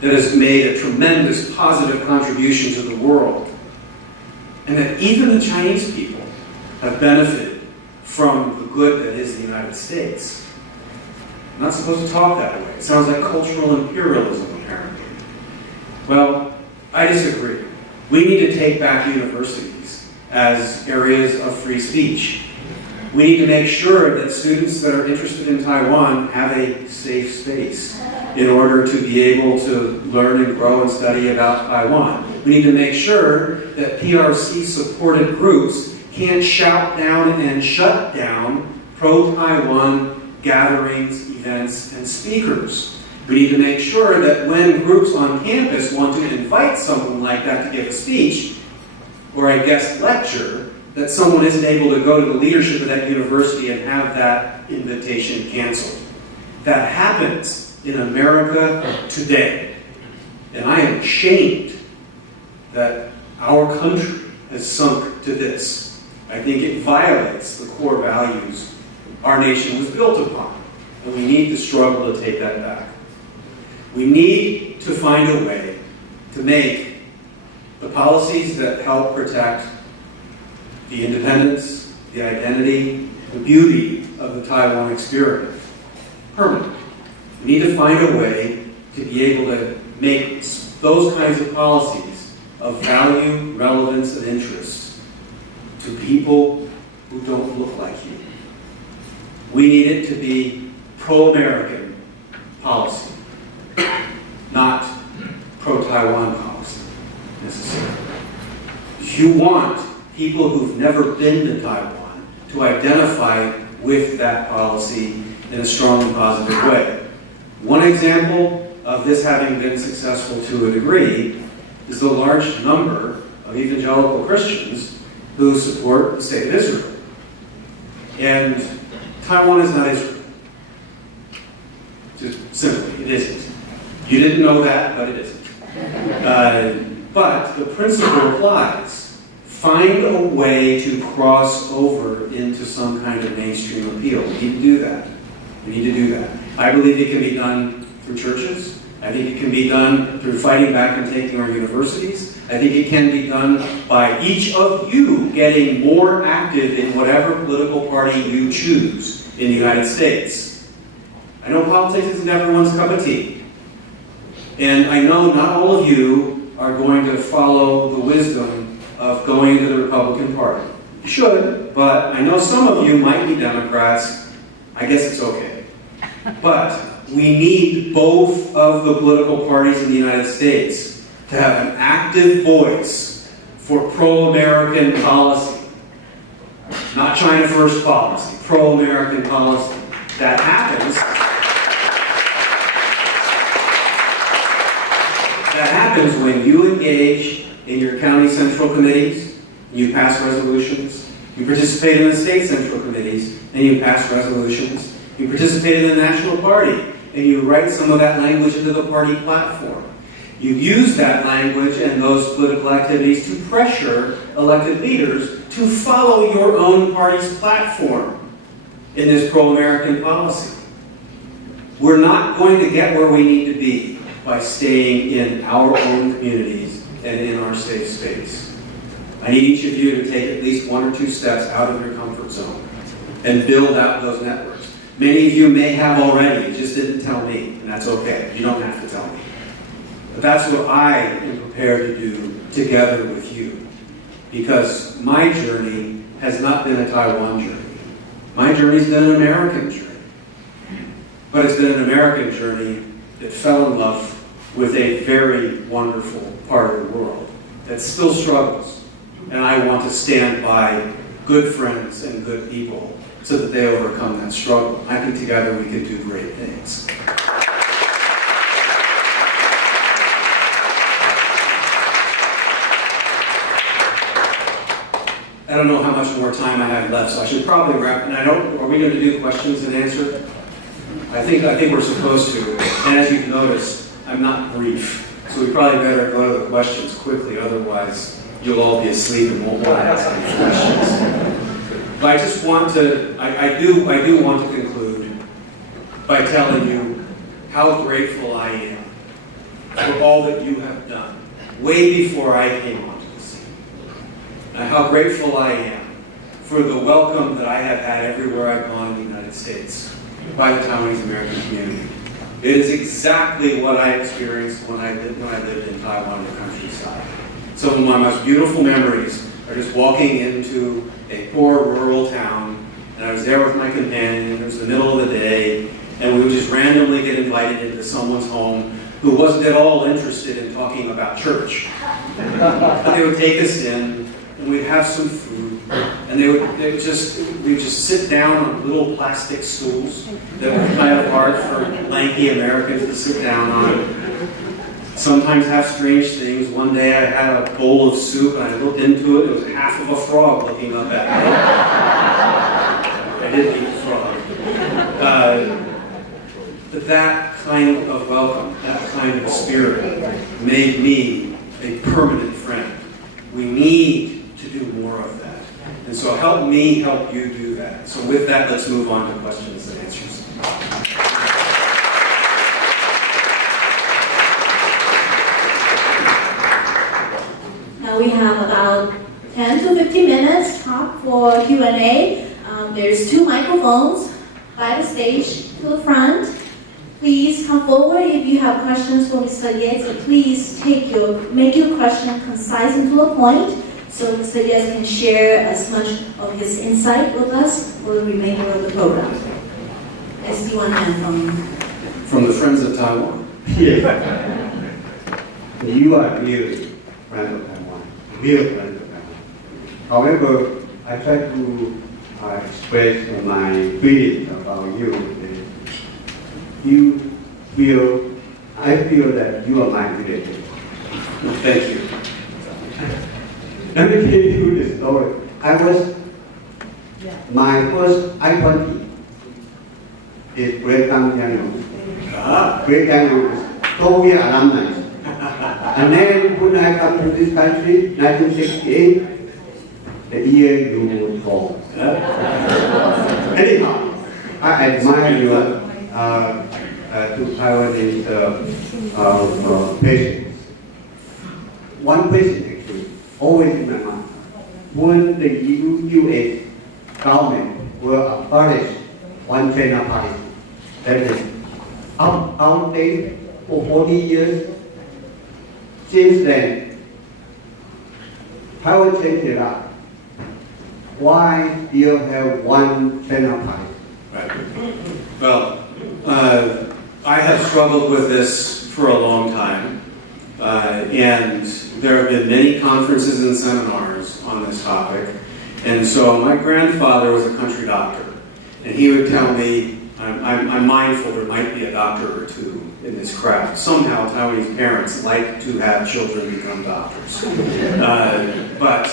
that has made a tremendous positive contribution to the world, and that even the Chinese people have benefited from the good that is the United States. I'm not supposed to talk that way. It sounds like cultural imperialism, apparently. Well, I disagree. We need to take back universities as areas of free speech. We need to make sure that students that are interested in Taiwan have a safe space in order to be able to learn and grow and study about Taiwan. We need to make sure that PRC-supported groups can't shout down and shut down pro-Taiwan gatherings, events, and speakers. We need to make sure that when groups on campus want to invite someone like that to give a speech or a guest lecture, that someone isn't able to go to the leadership of that university and have that invitation canceled. That happens in America today. And I am ashamed that our country has sunk to this. I think it violates the core values our nation was built upon. And we need to struggle to take that back. We need to find a way to make the policies that help protect the independence, the identity, the beauty of the Taiwan experience permanent. We need to find a way to be able to make those kinds of policies of value, relevance, and interest to people who don't look like you. We need it to be pro-American policy, not pro-Taiwan policy, necessarily. You want people who've never been to Taiwan to identify with that policy in a strong and positive way. One example of this having been successful to a degree is the large number of evangelical Christians who support the state of Israel. And Taiwan is not Israel. Just simply, it isn't. You didn't know that, but it isn't. But the principle applies. Find a way to cross over into some kind of mainstream appeal. We need to do that. We need to do that. I believe it can be done through churches. I think it can be done through fighting back and taking our universities. I think it can be done by each of you getting more active in whatever political party you choose in the United States. I know politics isn't everyone's cup of tea. And I know not all of you are going to follow the wisdom of going into the Republican Party. You should, but I know some of you might be Democrats. I guess it's okay. But we need both of the political parties in the United States to have an active voice for pro-American policy. Not China first policy, pro-American policy. That happens. That happens when you engage in your county central committees, you pass resolutions, you participate in the state central committees, and you pass resolutions, you participate in the national party, and you write some of that language into the party platform. You use that language and those political activities to pressure elected leaders to follow your own party's platform in this pro-American policy. We're not going to get where we need to be by staying in our own communities and in our safe space. I need each of you to take at least 1 or 2 steps out of your comfort zone and build out those networks. Many of you may have already, you just didn't tell me, and that's okay. You don't have to tell me. But that's what I am prepared to do together with you. Because my journey has not been a Taiwan journey. My journey's been an American journey. But it's been an American journey that fell in love with a very wonderful part of the world that still struggles. And I want to stand by good friends and good people so that they overcome that struggle. I think together we can do great things. I don't know how much more time I have left, so I should probably wrap. And are we going to do questions and answer? I think we're supposed to. And as you've noticed, I'm not brief. So we probably better go to the questions quickly, otherwise you'll all be asleep and won't want to ask any questions. But I just want to, I do want to conclude by telling you how grateful I am for all that you have done, way before I came onto the scene. And how grateful I am for the welcome that I have had everywhere I've gone in the United States by the Taiwanese American community. It is exactly what I experienced when I lived in Taiwan in the countryside. Some of my most beautiful memories are just walking into a poor rural town, and I was there with my companion, and it was the middle of the day, and we would just randomly get invited into someone's home who wasn't at all interested in talking about church. And they would take us in, and we'd have some food, and we'd just sit down on little plastic stools that were kind of hard for lanky Americans to sit down on. Sometimes have strange things. One day I had a bowl of soup, and I looked into it, and it was half of a frog looking up at me. I didn't eat the frog. But that kind of welcome, that kind of spirit, made me a permanent friend. We need to do more of that. And so help me help you do that. So with that, let's move on to questions and answers. Now we have about 10 to 15 minutes talk for Q&A. There's 2 microphones by the stage to the front. Please come forward if you have questions for Mr. Yates. Please make your question concise and to the point, so Mr. Yates can share as much of his insight with us for the remainder of the program. I see one hand from the Friends of Taiwan. Yes. You are real friend of Taiwan. Real friend of Taiwan. However, I try to express my feelings about you. I feel that you are my relative. Thank you. Let me tell you the story. My first I-20 is Great Gang. Great Gang is Soviet alumni. And then when I come to this country, 1968, the year you were born. Anyhow, I admire your to Taiwanese patients. One question actually, always in my mind. When the U.S. government will abolish one China policy, that is outdated for 40 years. Since then, Taiwan changed it up. Why still have one China policy? Right. Well, I have struggled with this for a long time, and there have been many conferences and seminars on this topic. And so my grandfather was a country doctor, and he would tell me, I'm mindful there might be a doctor or two in this crowd. Somehow Taiwanese parents like to have children become doctors. But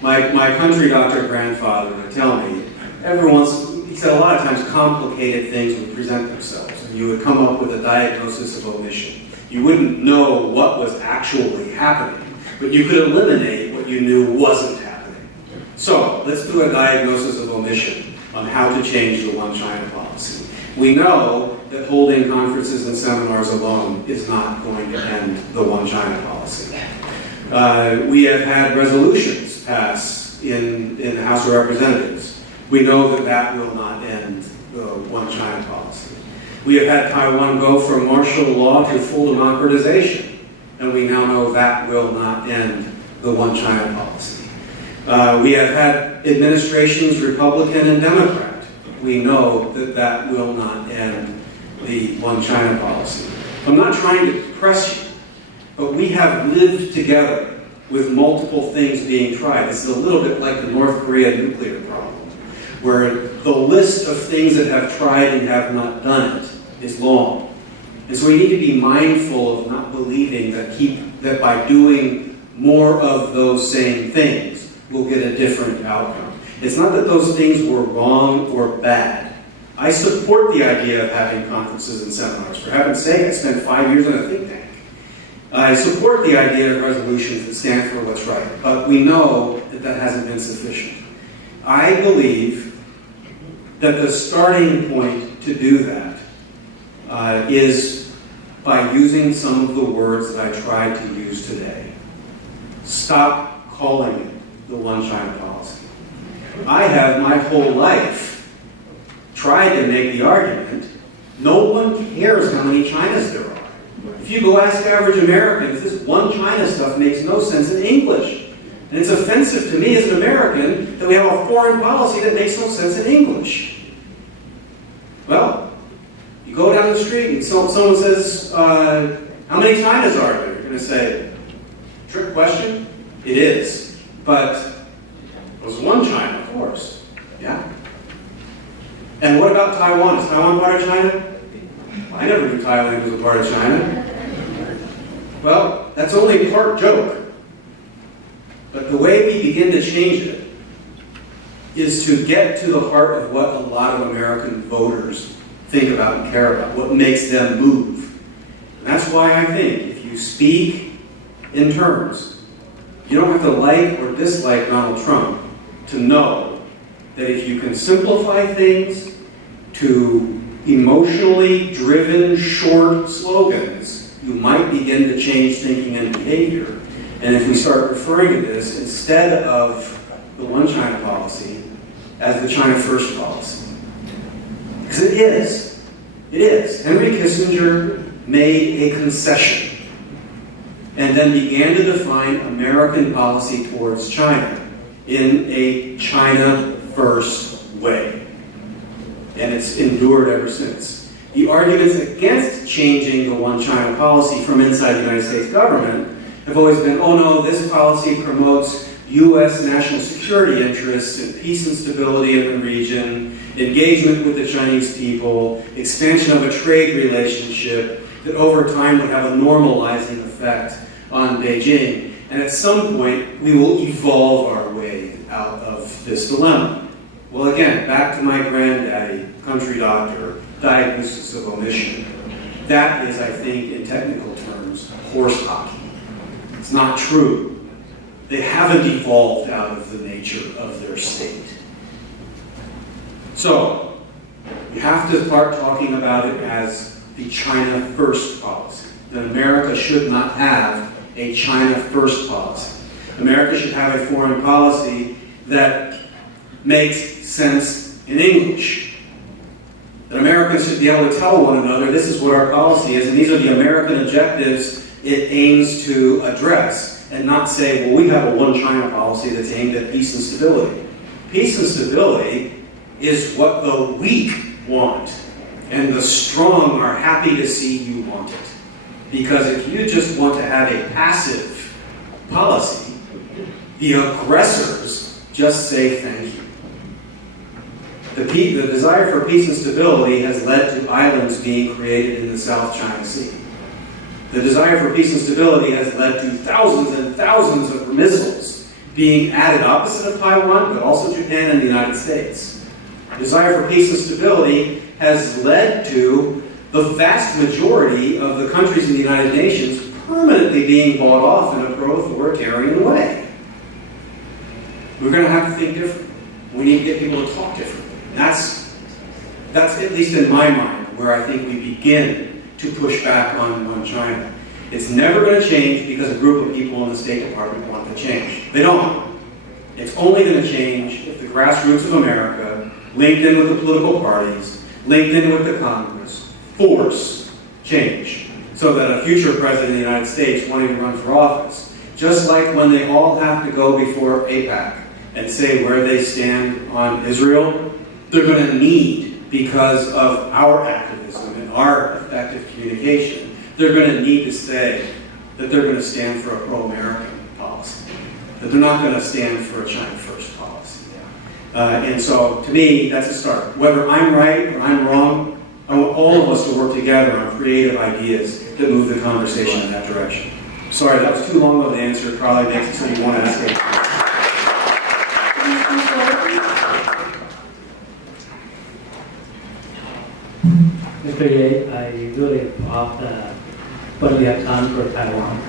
my country doctor grandfather would tell me, he said a lot of times complicated things would present themselves, and you would come up with a diagnosis of omission. You wouldn't know what was actually happening, but you could eliminate what you knew wasn't happening. So let's do a diagnosis of omission on how to change the One China policy. We know that holding conferences and seminars alone is not going to end the One China policy. We have had resolutions passed in the House of Representatives. We know that that will not end the One China policy. We have had Taiwan go from martial law to full democratization, and we now know that will not end the One China policy. We have had administrations, Republican and Democrat. We know that that will not end the One China policy. I'm not trying to press you, but we have lived together with multiple things being tried. This is a little bit like the North Korea nuclear problem, where the list of things that have tried and have not done it is long. And so we need to be mindful of not believing that by doing more of those same things, we'll get a different outcome. It's not that those things were wrong or bad. I support the idea of having conferences and seminars. For heaven's sake, I spent 5 years in a think tank. I support the idea of resolutions that stand for what's right, but we know that that hasn't been sufficient. I believe that the starting point to do that is by using some of the words that I tried to use today. Stop calling it the one China policy. I have my whole life tried to make the argument, no one cares how many Chinas there are. If you go ask average Americans, this one China stuff makes no sense in English. And it's offensive to me as an American that we have a foreign policy that makes no sense in English. Well, you go down the street and someone says, how many Chinas are there? You're going to say, trick question? It is. But it was one China, of course. Yeah. And what about Taiwan? Is Taiwan part of China? I never knew Thailand was a part of China. Well, that's only part joke. But the way we begin to change it is to get to the heart of what a lot of American voters think about and care about, what makes them move. And that's why I think if you speak in terms, you don't have to like or dislike Donald Trump to know that if you can simplify things to emotionally driven short slogans, you might begin to change thinking and behavior. And if we start referring to this instead of the one China policy as the China first policy. Because it is. It is. Henry Kissinger made a concession and then began to define American policy towards China in a China first way. And it's endured ever since. The arguments against changing the one China policy from inside the United States government have always been, oh no, this policy promotes U.S. national security interests and peace and stability in the region, engagement with the Chinese people, expansion of a trade relationship that over time would have a normalizing effect on Beijing. And at some point, we will evolve our way out of this dilemma. Well, again, back to my granddaddy, country doctor, diagnosis of omission. That is, I think, in technical terms, horse hockey. It's not true. They haven't evolved out of the nature of their state. So, you have to start talking about it as the China first policy. That America should not have a China first policy. America should have a foreign policy that makes sense in English. That Americans should be able to tell one another, this is what our policy is, and these are the American objectives it aims to address, and not say, well, we have a one China policy that's aimed at peace and stability. Peace and stability is what the weak want, and the strong are happy to see you want it. Because if you just want to have a passive policy, the aggressors just say thank you. The desire for peace and stability has led to islands being created in the South China Sea. The desire for peace and stability has led to thousands and thousands of missiles being added opposite of Taiwan, but also Japan and the United States. The desire for peace and stability has led to the vast majority of the countries in the United Nations permanently being bought off in a pro-authoritarian way. We're going to have to think differently. We need to get people to talk differently. That's at least in my mind, where I think we begin to push back on China. It's never going to change because a group of people in the State Department want to change. They don't. It's only going to change if the grassroots of America, linked in with the political parties, linked in with the Congress, force change. So that a future president of the United States wanting to run for office, just like when they all have to go before AIPAC and say where they stand on Israel, they're going to need, because of our activism and our effective communication, they're going to need to say that they're going to stand for a pro-American policy. that they're not going to stand for a China first policy. And so, to me, that's a start. Whether I'm right or I'm wrong, I want all of us to work together on creative ideas that move the conversation in that direction. Sorry, that was too long of an answer. It probably makes it so you want to ask it. Mr. Ye, I really applaud what you have done for Taiwan.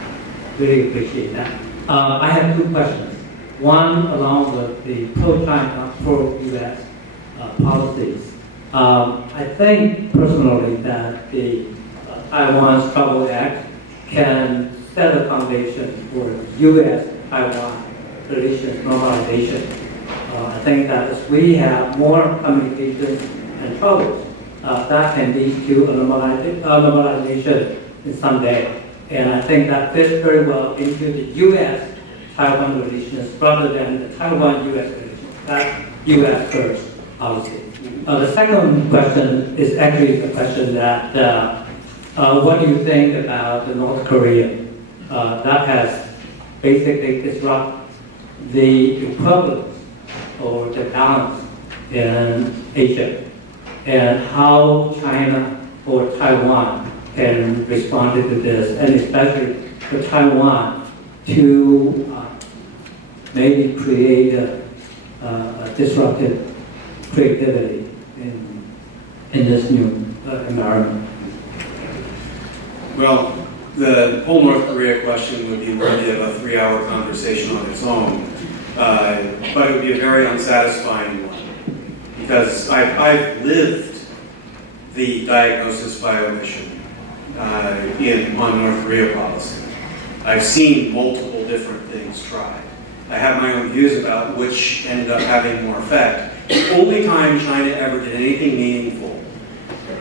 Really appreciate that. I have two questions. One, along with the pro-China, pro-U.S. Policies. I think personally that the Taiwan's Travel Act can set a foundation for U.S.-Taiwan relations normalization. I think that as we have more communication and travels, that can lead to a normalization in some day. And I think that fits very well into the U.S.-Taiwan relations rather than the Taiwan-U.S. relations. That U.S. first policy. The second question is actually the question that what do you think about the North Korea that has basically disrupted the equivalence or the balance in Asia, and how China or Taiwan can respond to this, and especially for Taiwan to maybe create a disruptive creativity in this new environment. Well, the whole North Korea question would be worthy of a 3-hour conversation on its own, but it would be a very unsatisfying one, because I've lived the diagnosis by omission on North Korea policy. I've seen multiple different things tried. I have my own views about which ended up having more effect. The only time China ever did anything meaningful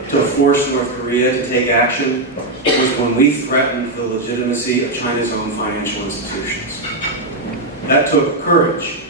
to force North Korea to take action was when we threatened the legitimacy of China's own financial institutions. That took courage.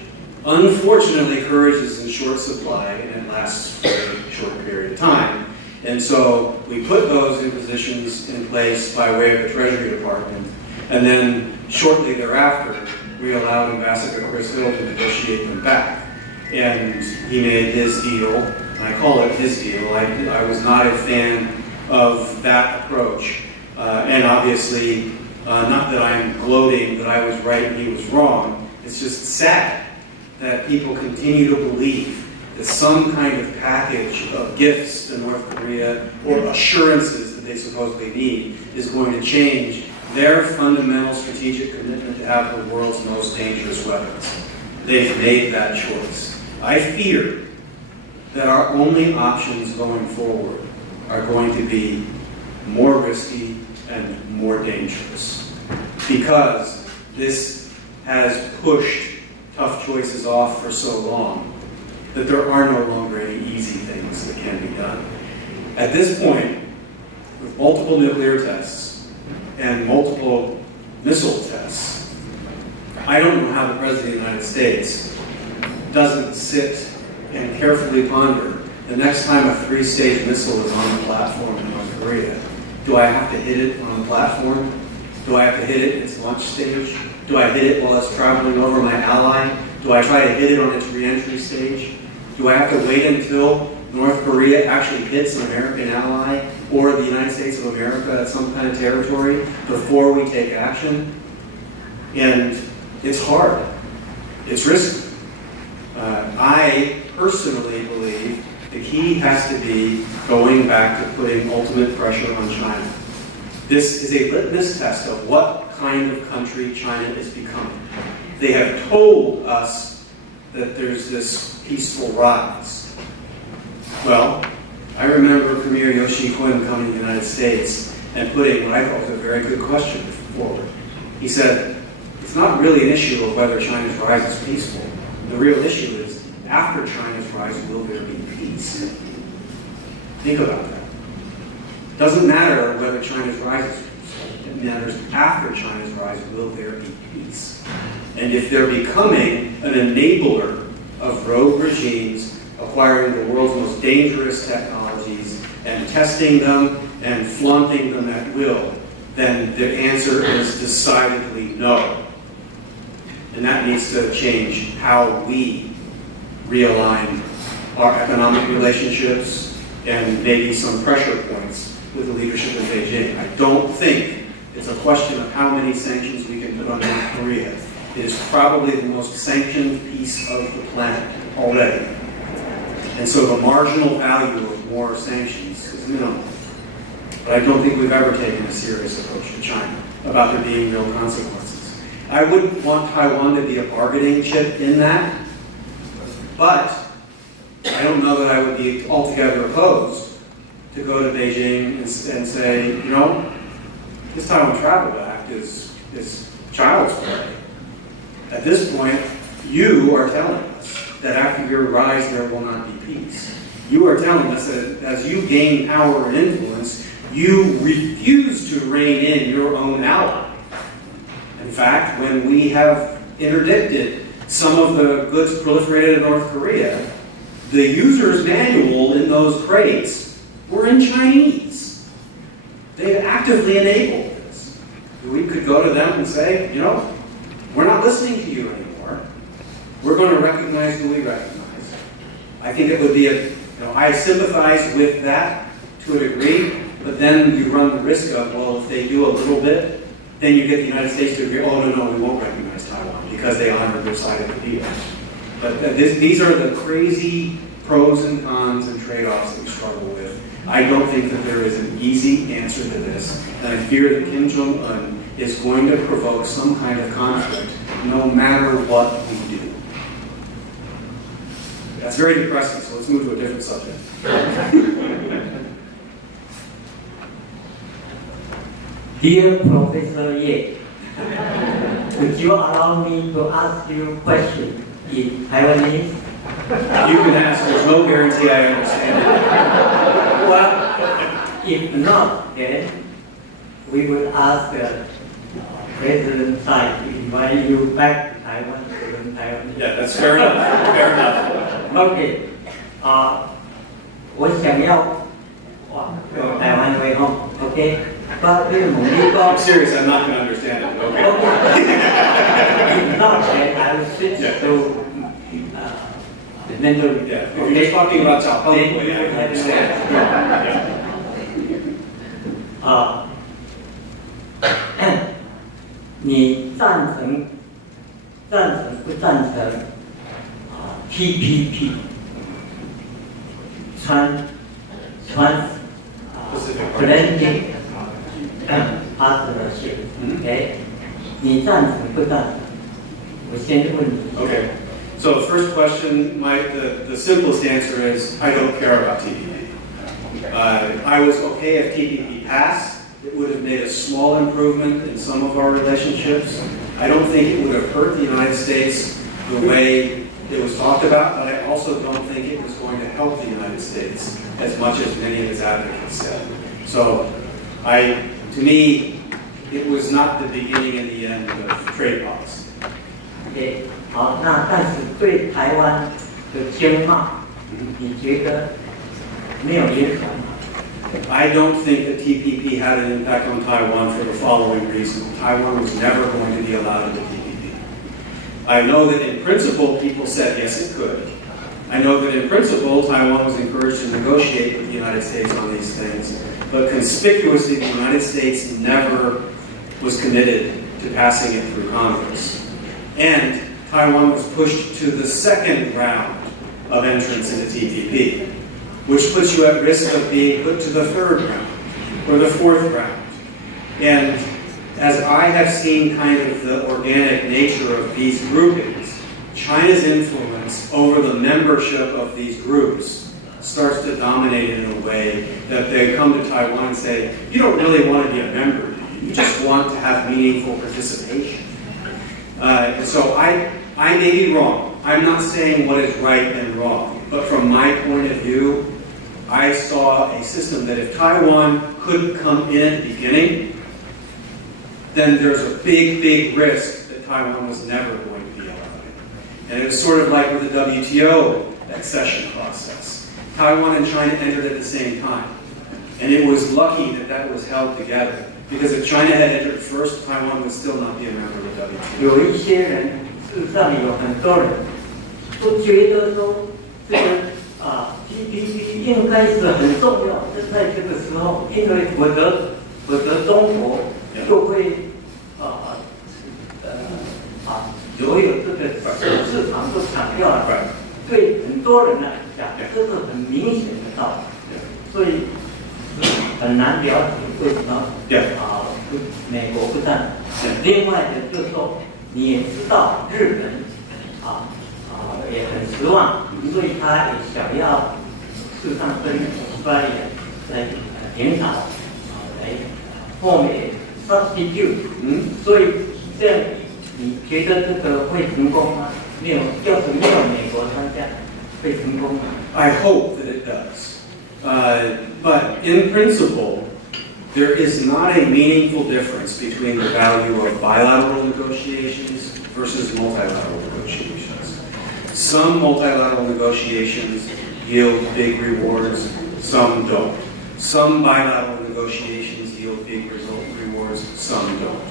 Unfortunately, courage is in short supply and it lasts for a short period of time. And so we put those impositions in place by way of the Treasury Department, and then shortly thereafter, we allowed Ambassador Chris Hill to negotiate them back. And he made his deal, and I call it his deal. I was not a fan of that approach. And obviously, not that I'm gloating that I was right and he was wrong. It's just sad that people continue to believe that some kind of package of gifts to North Korea or assurances that they supposedly need is going to change their fundamental strategic commitment to have the world's most dangerous weapons. They've made that choice. I fear that our only options going forward are going to be more risky and more dangerous, because this has pushed tough choices off for so long that there are no longer any easy things that can be done. At this point, with multiple nuclear tests and multiple missile tests, I don't know how the President of the United States doesn't sit and carefully ponder the next time a 3-stage missile is on the platform in North Korea. Do I have to hit it on the platform? Do I have to hit it in its launch stage? Do I hit it while it's traveling over my ally? Do I try to hit it on its re-entry stage? Do I have to wait until North Korea actually hits an American ally or the United States of America at some kind of territory before we take action? And it's hard. It's risky. I personally believe the key has to be going back to putting ultimate pressure on China. This is a litmus test of what kind of country China is becoming. They have told us that there's this peaceful rise. Well, I remember Premier Yoshi Quinn coming to the United States and putting what I thought was a very good question forward. He said, it's not really an issue of whether China's rise is peaceful. The real issue is, after China's rise, will there be peace? Think about that. It doesn't matter whether China's rise is peaceful. It matters after China's rise, will there be peace? And if they're becoming an enabler of rogue regimes, acquiring the world's most dangerous technologies and testing them and flaunting them at will, then the answer is decidedly no. And that needs to change how we realign our economic relationships and maybe some pressure points with the leadership in Beijing. I don't think it's a question of how many sanctions we can put on North Korea. It is probably the most sanctioned piece of the planet already. And so the marginal value of more sanctions is minimal. But I don't think we've ever taken a serious approach to China about there being real consequences. I wouldn't want Taiwan to be a bargaining chip in that, but I don't know that I would be altogether opposed to go to Beijing and say, you know, this Taiwan Travel Act is child's play. At this point, you are telling us that after your rise there will not be peace. You are telling us that as you gain power and influence, you refuse to rein in your own ally. In fact, when we have interdicted some of the goods proliferated in North Korea, the user's manual in those crates were in Chinese. They had actively enabled this. We could go to them and say, you know, we're not listening to you anymore. We're going to recognize who we recognize. I think it would be I sympathize with that to a degree, but then you run the risk of, well, if they do a little bit, then you get the United States to agree, oh, no, we won't recognize Taiwan because they honor their side of the deal. But these are the crazy pros and cons and trade-offs that we struggle with. I don't think that there is an easy answer to this, and I fear that Kim Jong-un is going to provoke some kind of conflict no matter what we do. That's very depressing, so let's move to a different subject. Dear Professor Ye, would you allow me to ask you a question in Taiwanese? You can ask, there's no guarantee I understand it. Well, if not, then we would ask President Tsai to invite you back to Taiwan to learn Taiwanese. Yeah, that's fair enough. Fair enough. Okay. 我想要台湾为好 ，OK？ But 为什么你讲 I'm serious, I'm not going to understand it, but okay. If not, then I will switch to the Mandarin. Yeah, if you're just talking about Cao Hong, I can understand. Yeah. 你赞成不赞成TPP Transatlantic Partnership？ OK， 你赞成不赞成？我先问你。 Okay. So the first question, the simplest answer is I don't care about TPP. I was okay if TPP passed. It would have made a small improvement in some of our relationships. I don't think it would have hurt the United States the way it was talked about, but I also don't think it was going to help the United States as much as many of its advocates said. So, to me, it was not the beginning and the end of trade policy. OK， 好，那但是对台湾的经贸，你觉得没有影响吗？ I don't think that TPP had an impact on Taiwan for the following reason. Taiwan was never going to be allowed into TPP. I know that in principle, people said yes, it could. I know that in principle, Taiwan was encouraged to negotiate with the United States on these things. But conspicuously, the United States never was committed to passing it through Congress. And Taiwan was pushed to the second round of entrance into TPP, which puts you at risk of being put to the third round or the fourth round. And as I have seen kind of the organic nature of these groupings, China's influence over the membership of these groups starts to dominate in a way that they come to Taiwan and say, you don't really want to be a member, you just want to have meaningful participation. And so I may be wrong. I'm not saying what is right and wrong, but from my point of view, I saw a system that if Taiwan couldn't come in at the beginning, then there's a big, big risk that Taiwan was never going to be allowed in. And it was sort of like with the WTO accession process. Taiwan and China entered at the same time. And it was lucky that that was held together. Because if China had entered first, Taiwan would still not be a member of the WTO. 有一些人事实上有很多人都觉得说这个TPP 应该是很重要，就在这个时候，因为否则中国就会把所有这个市场都抢掉了。对很多人来讲，这是很明显的道理，所以很难了解为什么美国不赞成。另外的就是说，你也知道日本也很失望，所以他也想要事实上跟西班牙来研讨，来后面 substitute。所以这样你觉得这个会成功吗？要是没有美国参加，会成功吗？ I hope that it does. But in principle, there is not a meaningful difference between the value of bilateral negotiations versus multilateral negotiations. Some multilateral negotiations yield big rewards, some don't. Some bilateral negotiations yield big rewards, some don't.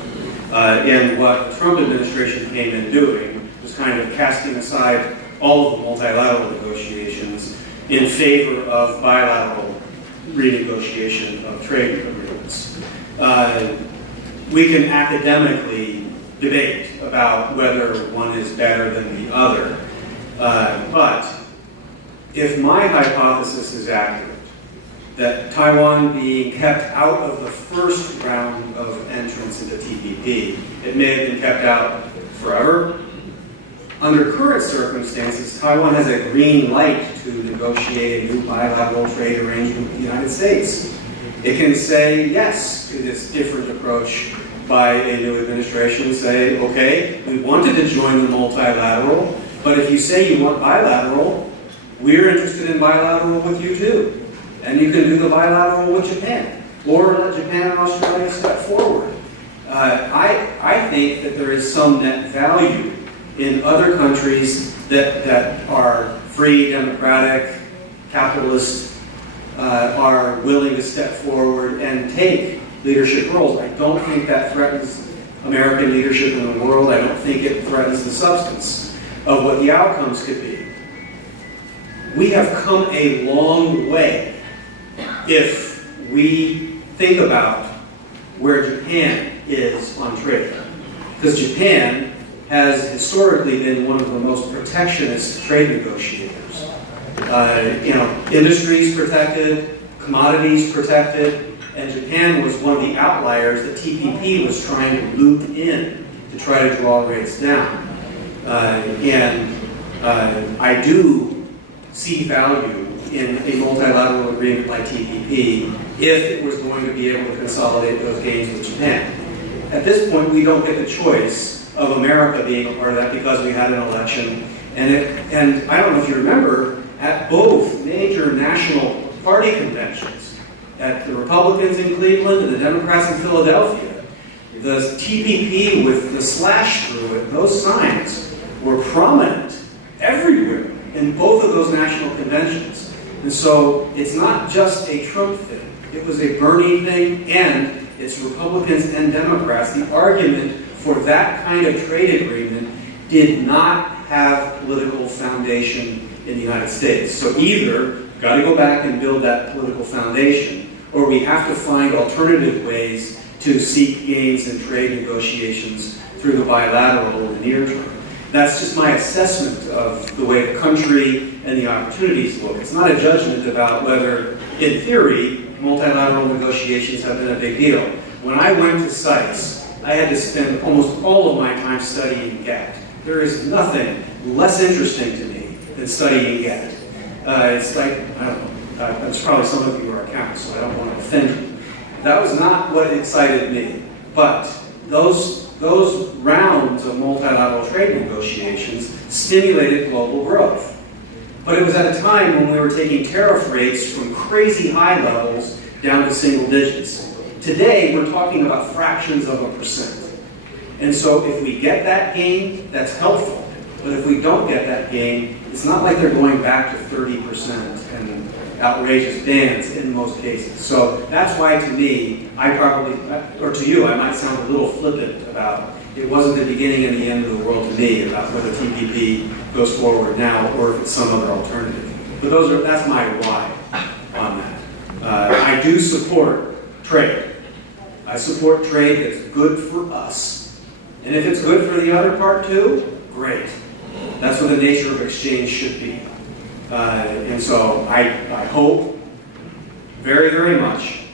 And what the Trump administration came in doing was kind of casting aside all of the multilateral negotiations in favor of bilateral renegotiation of trade agreements. We can academically debate about whether one is better than the other, but if my hypothesis is accurate, that Taiwan being kept out of the first round of entrance into TPP, it may have been kept out forever. Under current circumstances, Taiwan has a green light to negotiate a new bilateral trade arrangement with the United States. It can say yes to this different approach by a new administration and say, okay, we wanted to join the multilateral, but if you say you want bilateral, we're interested in bilateral with you too. And you can do the bilateral with Japan, or let Japan and Australia step forward. I think that there is some net value in other countries that are free, democratic, capitalist, are willing to step forward and take leadership roles. I don't think that threatens American leadership in the world. I don't think it threatens the substance of what the outcomes could be. We have come a long way if we think about where Japan is on trade. Because Japan has historically been one of the most protectionist trade negotiators. Industries protected, commodities protected, and Japan was one of the outliers that TPP was trying to loop in to try to draw rates down. I do see value in a multilateral agreement like TPP if it was going to be able to consolidate those gains with Japan. At this point, we don't get the choice of America being a part of that because we had an election. And I don't know if you remember, at both major national party conventions, at the Republicans in Cleveland and the Democrats in Philadelphia, the TPP with the slash through it, those signs were prominent everywhere in both of those national conventions. And so it's not just a Trump thing. It was a Bernie thing, and it's Republicans and Democrats. The argument for that kind of trade agreement did not have political foundation in the United States. So either we've got to go back and build that political foundation, or we have to find alternative ways to seek gains in trade negotiations through the bilateral in the near term. That's just my assessment of the way the country and the opportunities look. It's not a judgment about whether, in theory, multilateral negotiations have been a big deal. When I went to CITES, I had to spend almost all of my time studying GATT. There is nothing less interesting to me than studying GATT. It's like, I don't know, that's probably some of you are accountants, so I don't want to offend you. That was not what excited me. But those rounds of multilateral trade negotiations stimulated global growth. But it was at a time when we were taking tariff rates from crazy high levels down to single digits. Today, we're talking about fractions of a percent. And so if we get that gain, that's helpful. But if we don't get that gain, it's not like they're going back to 30% and outrageous bans in most cases. So that's why, to me, I probably, or to you, I might sound a little flippant about it wasn't the beginning and the end of the world to me about whether TPP goes forward now or if it's some other alternative. But that's my why on that. I do support trade. I support trade that's good for us. And if it's good for the other part too, great. That's what the nature of exchange should be. And so I hope very, very much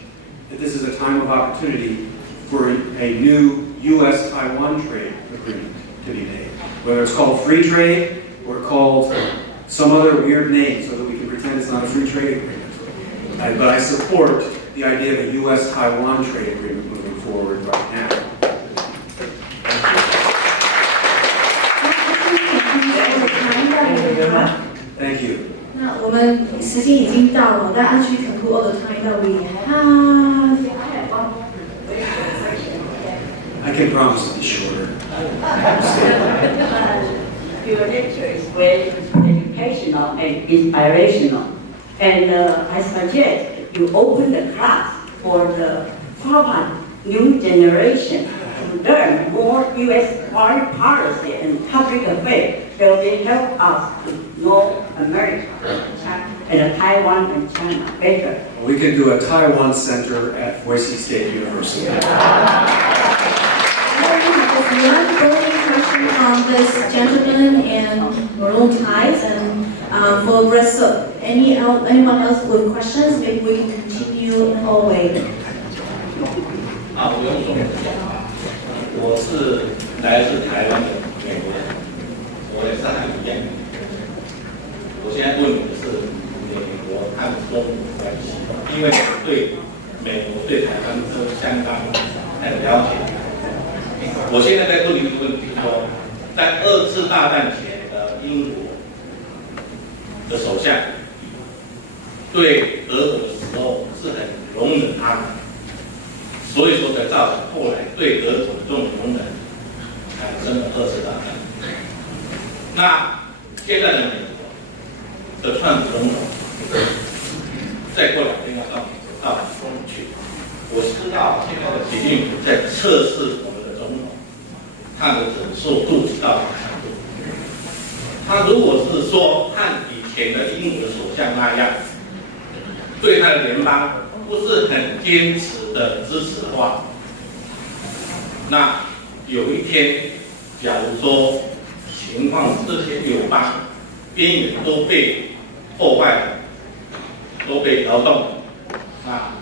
that this is a time of opportunity for a new U.S.-Taiwan trade agreement to be made. Whether it's called free trade or called some other weird name so that we can pretend it's not a free trade agreement. But I support the idea of a U.S.-Taiwan trade agreement moving forward right now. Thank you. 那我们时间已经到了，但 actually conclude all the time that we have. I can promise to be shorter. Your lecture is very educational and inspirational. And I suggest you open the class for the Fapa new generation to learn more U.S. foreign policy and public affairs. They will help us to know America and Taiwan and China better. We can do a Taiwan Center at Boise State University. One burning question from this gentleman and maroon ties, and for the rest of anyone else with questions, maybe we can continue in the hallway. 不用说，我是来自台湾的美国人，我也是海边。我现在问你的是美国和中国关系，因为我对美国、对台湾都相当很了解。我现在在问你一个问题，说在2次大战前的英国的首相对德国的时候是很容忍他们，所以说才造成后来对德国的这种容忍产生了2次大战。那现在的美国的川普总统，再过2天要到美国到中国去，我知道现在的习近平在测试我们的总统，他的忍受度是到什么程度？他如果是说和以前的英国首相那样，对他的联邦不是很坚持的支持的话，那有一天，假如说情况这些友邦边缘都被破坏了，都被摇动了，那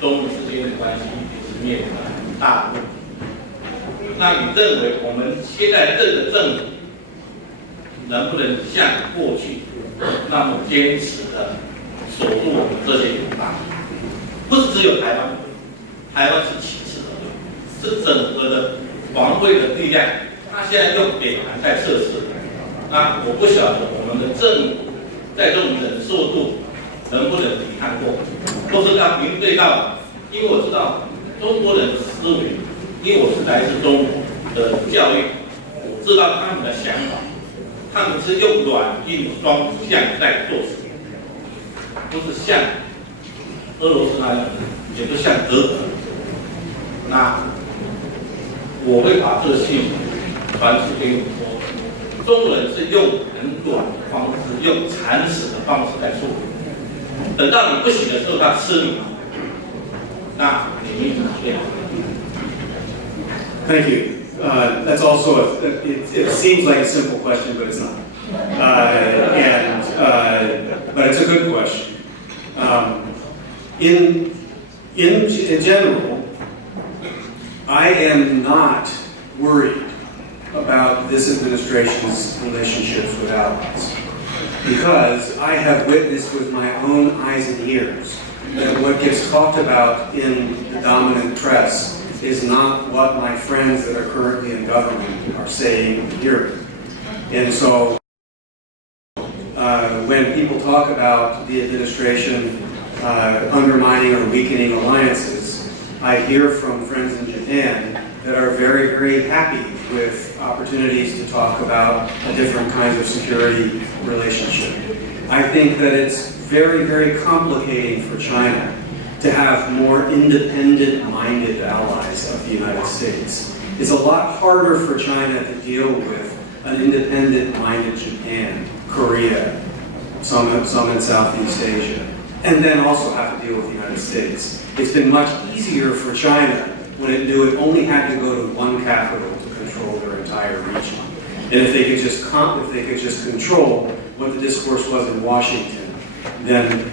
中美之间的关系也是面临了很大的问题。那你认为我们现在这个政府能不能像过去那么坚持的守住我们这些友邦？不是只有台湾，台湾是其次的，是整个的皇会的力量，他现在用北韩在测试。那我不晓得我们的政府在这种忍受度能不能抵抗过，都是要面对到，因为我知道中国人的思维。因为我是来自中国的教育，我知道他们的想法，他们是用软硬双向在做事，不是像俄罗斯那样，也不像德国。那我会把这个信息传输给你说，中国人是用很软的方式，用铲屎的方式在处理，等到你不行的时候，他吃你，那你怎么样？ Thank you. That's also, it seems like a simple question, but it's not. But it's a good question. In general, I am not worried about this administration's relationships with allies, because I have witnessed with my own eyes and ears that what gets talked about in the dominant press is not what my friends that are currently in government are saying and hearing. And so when people talk about the administration undermining or weakening alliances, I hear from friends in Japan that are very, very happy with opportunities to talk about different kinds of security relationship. I think that it's very, very complicating for China to have more independent-minded allies of the United States. It's a lot harder for China to deal with an independent-minded Japan, Korea, some in Southeast Asia, and then also have to deal with the United States. It's been much easier for China when it knew it only had to go to one capital to control their entire region. And if they could just control what the discourse was in Washington, then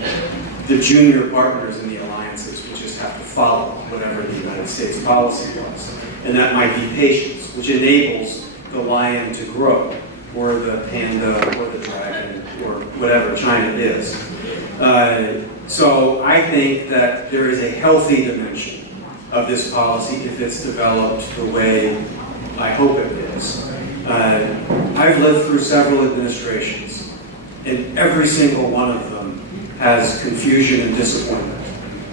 the junior partners in the alliances would just have to follow whatever the United States policy was. And that might be patience, which enables the lion to grow, or the panda, or the dragon, or whatever China is. So I think that there is a healthy dimension of this policy if it's developed the way I hope it is. I've lived through several administrations, and every single one of them has confusion and disappointment.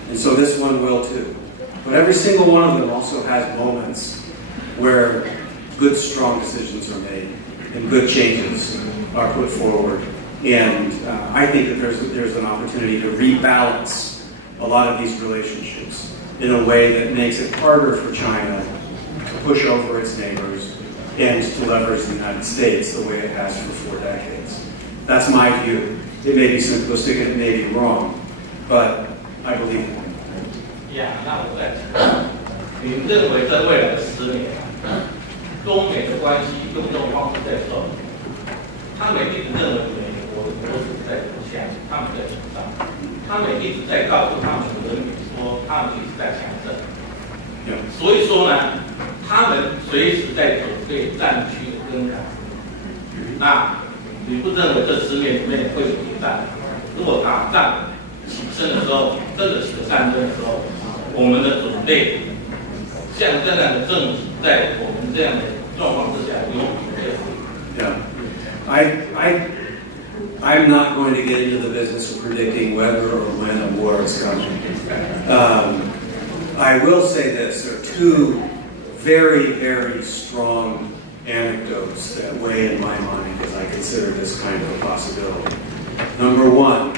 And so this one will too. But every single one of them also has moments where good, strong decisions are made and good changes are put forward. And I think that there's an opportunity to rebalance a lot of these relationships in a way that makes it harder for China to push over its neighbors and to leverage the United States the way it has for 4 decades. That's my view. It may be simplistic and it may be wrong, but I believe it. 那我在你认为在未来的10年，中美的关系用这种方式在走，他们一直认为美国的国土在走下，他们在成长，他们一直在告诉他们的人民说他们一直在强盛。所以说呢，他们随时在准备战区的更改。那你不认为这10年里面会有一战？如果打仗起身的时候，真的是个战争的时候，我们的准备，像这样的政体，在我们这样的状况之下，有准备。Yeah, I'm not going to get into the business of predicting whether or when a war is coming. I will say this: there are 2 very, very strong anecdotes that weigh in my mind as I consider this kind of a possibility. Number 1,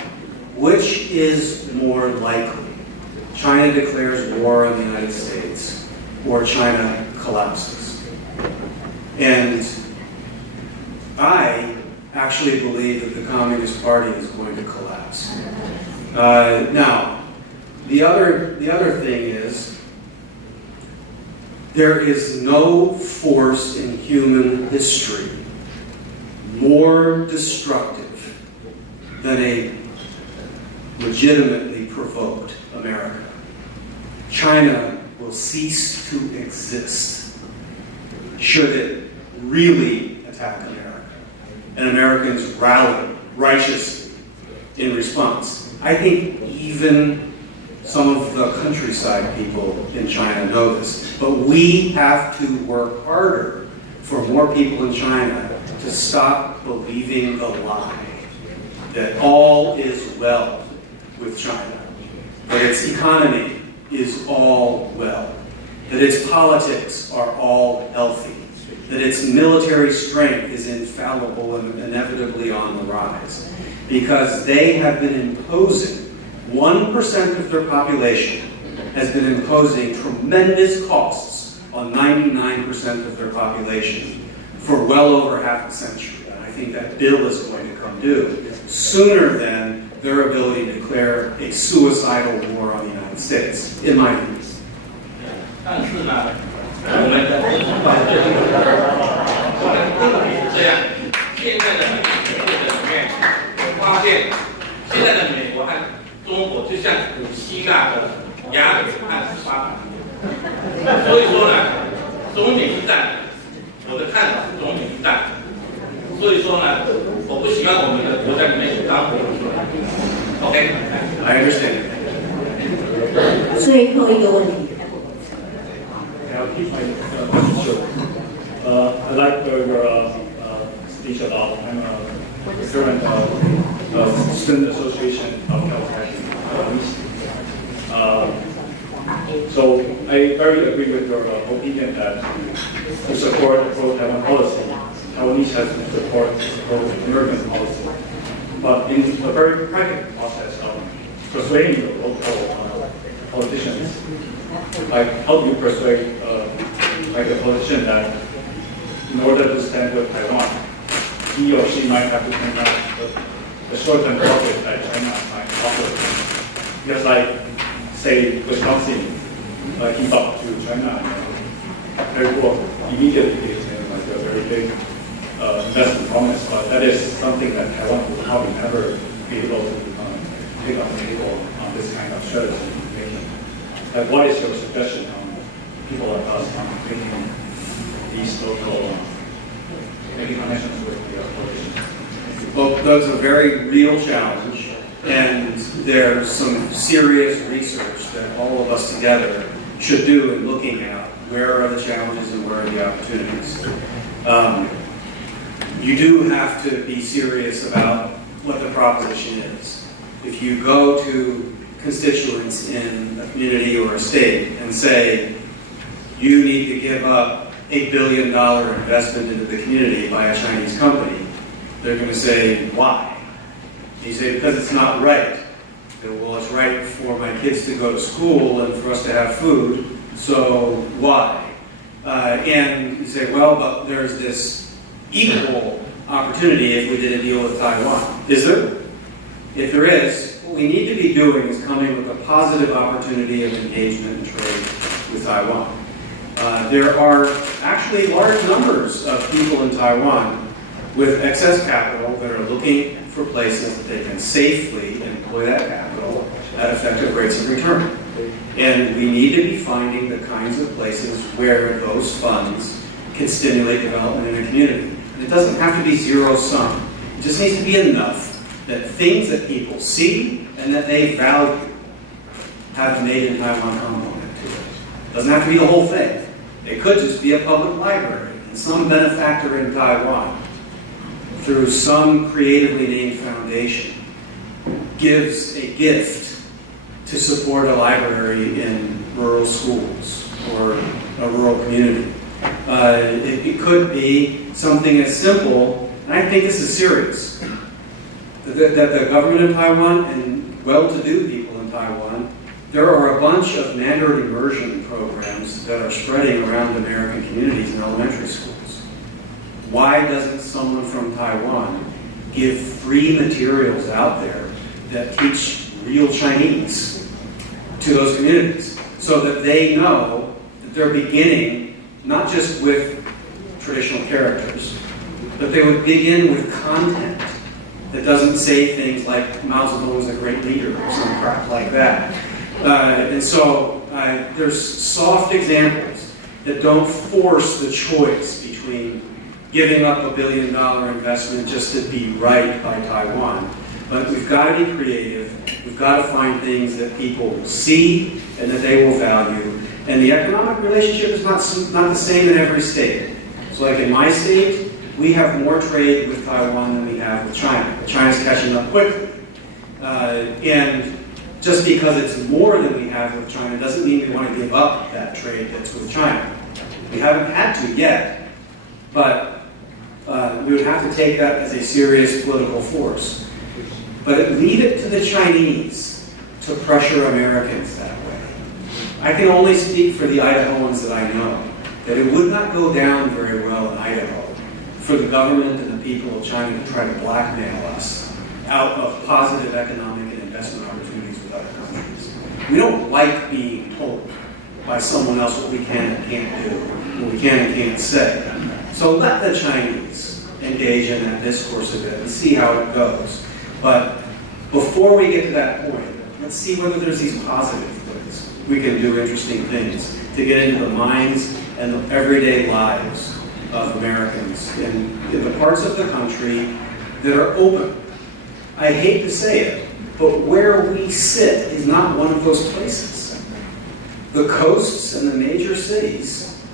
which is more likely? China declares war on the United States, or China collapses. And I actually believe that the Communist Party is going to collapse. Now, the other thing is, there is no force in human history more destructive than a legitimately provoked America. China will cease to exist should it really attack America, and Americans rally righteously in response. I think even some of the countryside people in China know this, but we have to work harder for more people in China to stop believing the lie that all is well with China, that its economy is all well, that its politics are all healthy, that its military strength is infallible and inevitably on the rise, because they have been imposing, 1% of their population has been imposing tremendous costs on 99% of their population for well over half a century. And I think that bill is going to come due sooner than their ability to declare a suicidal war on the United States, in my view. 但是呢，我们的问题是这样，现在的美国里面，我发现现在的美国和中国就像古希腊的雅典和斯巴达。所以说呢，中美一战，我的看法是中美一战。所以说呢，我不希望我们的国家里面有当火出来。OK， I understand. 最后一个问题。I'll keep my short. I like your speech about I'm a current student association of California. So I very agree with your opinion that to support pro-Taiwan policy, Taiwanese has to support pro-American policy. But in a very practical process of persuading the local politicians, like how do you persuade like a politician that in order to stand with Taiwan, he or she might have to conduct the short-term profit that China might offer. Just like, say, Wisconsin give up to China, therefore immediately became like a very big investment promise. But that is something that Taiwan will probably never be able to take on the table on this kind of strategy making. Like, what is your suggestion on people like us on making these local making connections with the politicians? Well, that's a very real challenge, and there's some serious research that all of us together should do in looking at where are the challenges and where are the opportunities. You do have to be serious about what the proposition is. If you go to constituents in a community or a state and say, you need to give up $8 billion investment into the community by a Chinese company, they're going to say, why? You say, because it's not right. Well, it's right for my kids to go to school and for us to have food, so why? And you say, well, but there's this equal opportunity if we did a deal with Taiwan. Is there? If there is, what we need to be doing is coming with a positive opportunity of engagement and trade with Taiwan. There are actually large numbers of people in Taiwan with excess capital that are looking for places that they can safely employ that capital at effective rates of return. And we need to be finding the kinds of places where those funds can stimulate development in a community. And it doesn't have to be zero sum. It just needs to be enough that things that people see and that they value have a made in Taiwan component to it. It doesn't have to be the whole thing. It could just be a public library, and some benefactor in Taiwan, through some creatively named foundation, gives a gift to support a library in rural schools or a rural community. It could be something as simple, and I think this is serious, that the government of Taiwan and well-to-do people in Taiwan, there are a bunch of Mandarin immersion programs that are spreading around American communities in elementary schools. Why doesn't someone from Taiwan give free materials out there that teach real Chinese to those communities so that they know that they're beginning not just with traditional characters, but they would begin with content that doesn't say things like Mao Zedong was a great leader or some crap like that. And so there's soft examples that don't force the choice between giving up $1 billion investment just to be right by Taiwan. But we've got to be creative. We've got to find things that people will see and that they will value. And the economic relationship is not the same in every state. So like in my state, we have more trade with Taiwan than we have with China. China's catching up quickly. And just because it's more than we have with China doesn't mean we want to give up that trade that's with China. We haven't had to yet, but we would have to take that as a serious political force. But leave it to the Chinese to pressure Americans that way. I can only speak for the Idahoans that I know, that it would not go down very well in Idaho for the government and the people of China to try to blackmail us out of positive economic and investment opportunities with other countries. We don't like being told by someone else what we can and can't do, what we can and can't say. So let the Chinese engage in that discourse a bit and see how it goes. But before we get to that point, let's see whether there's these positive ways we can do interesting things to get into the minds and the everyday lives of Americans in the parts of the country that are open. I hate to say it, but where we sit is not one of those places. The coasts and the major cities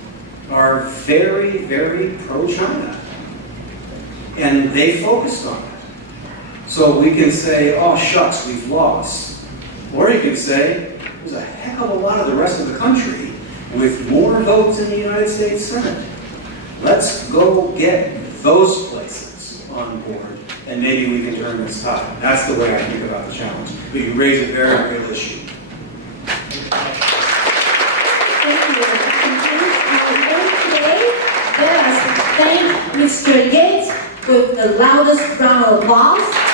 are very, very pro-China. And they focused on it. So we can say, oh shucks, we've lost. Or you can say, there's a heck of a lot of the rest of the country with more votes in the United States Senate. Let's go get those places on board then maybe we can turn this tide. That's the way I think about the challenge. But you raise a very real issue. Thank you. That concludes our event today. Let us thank Mr. Yates with the loudest round of applause.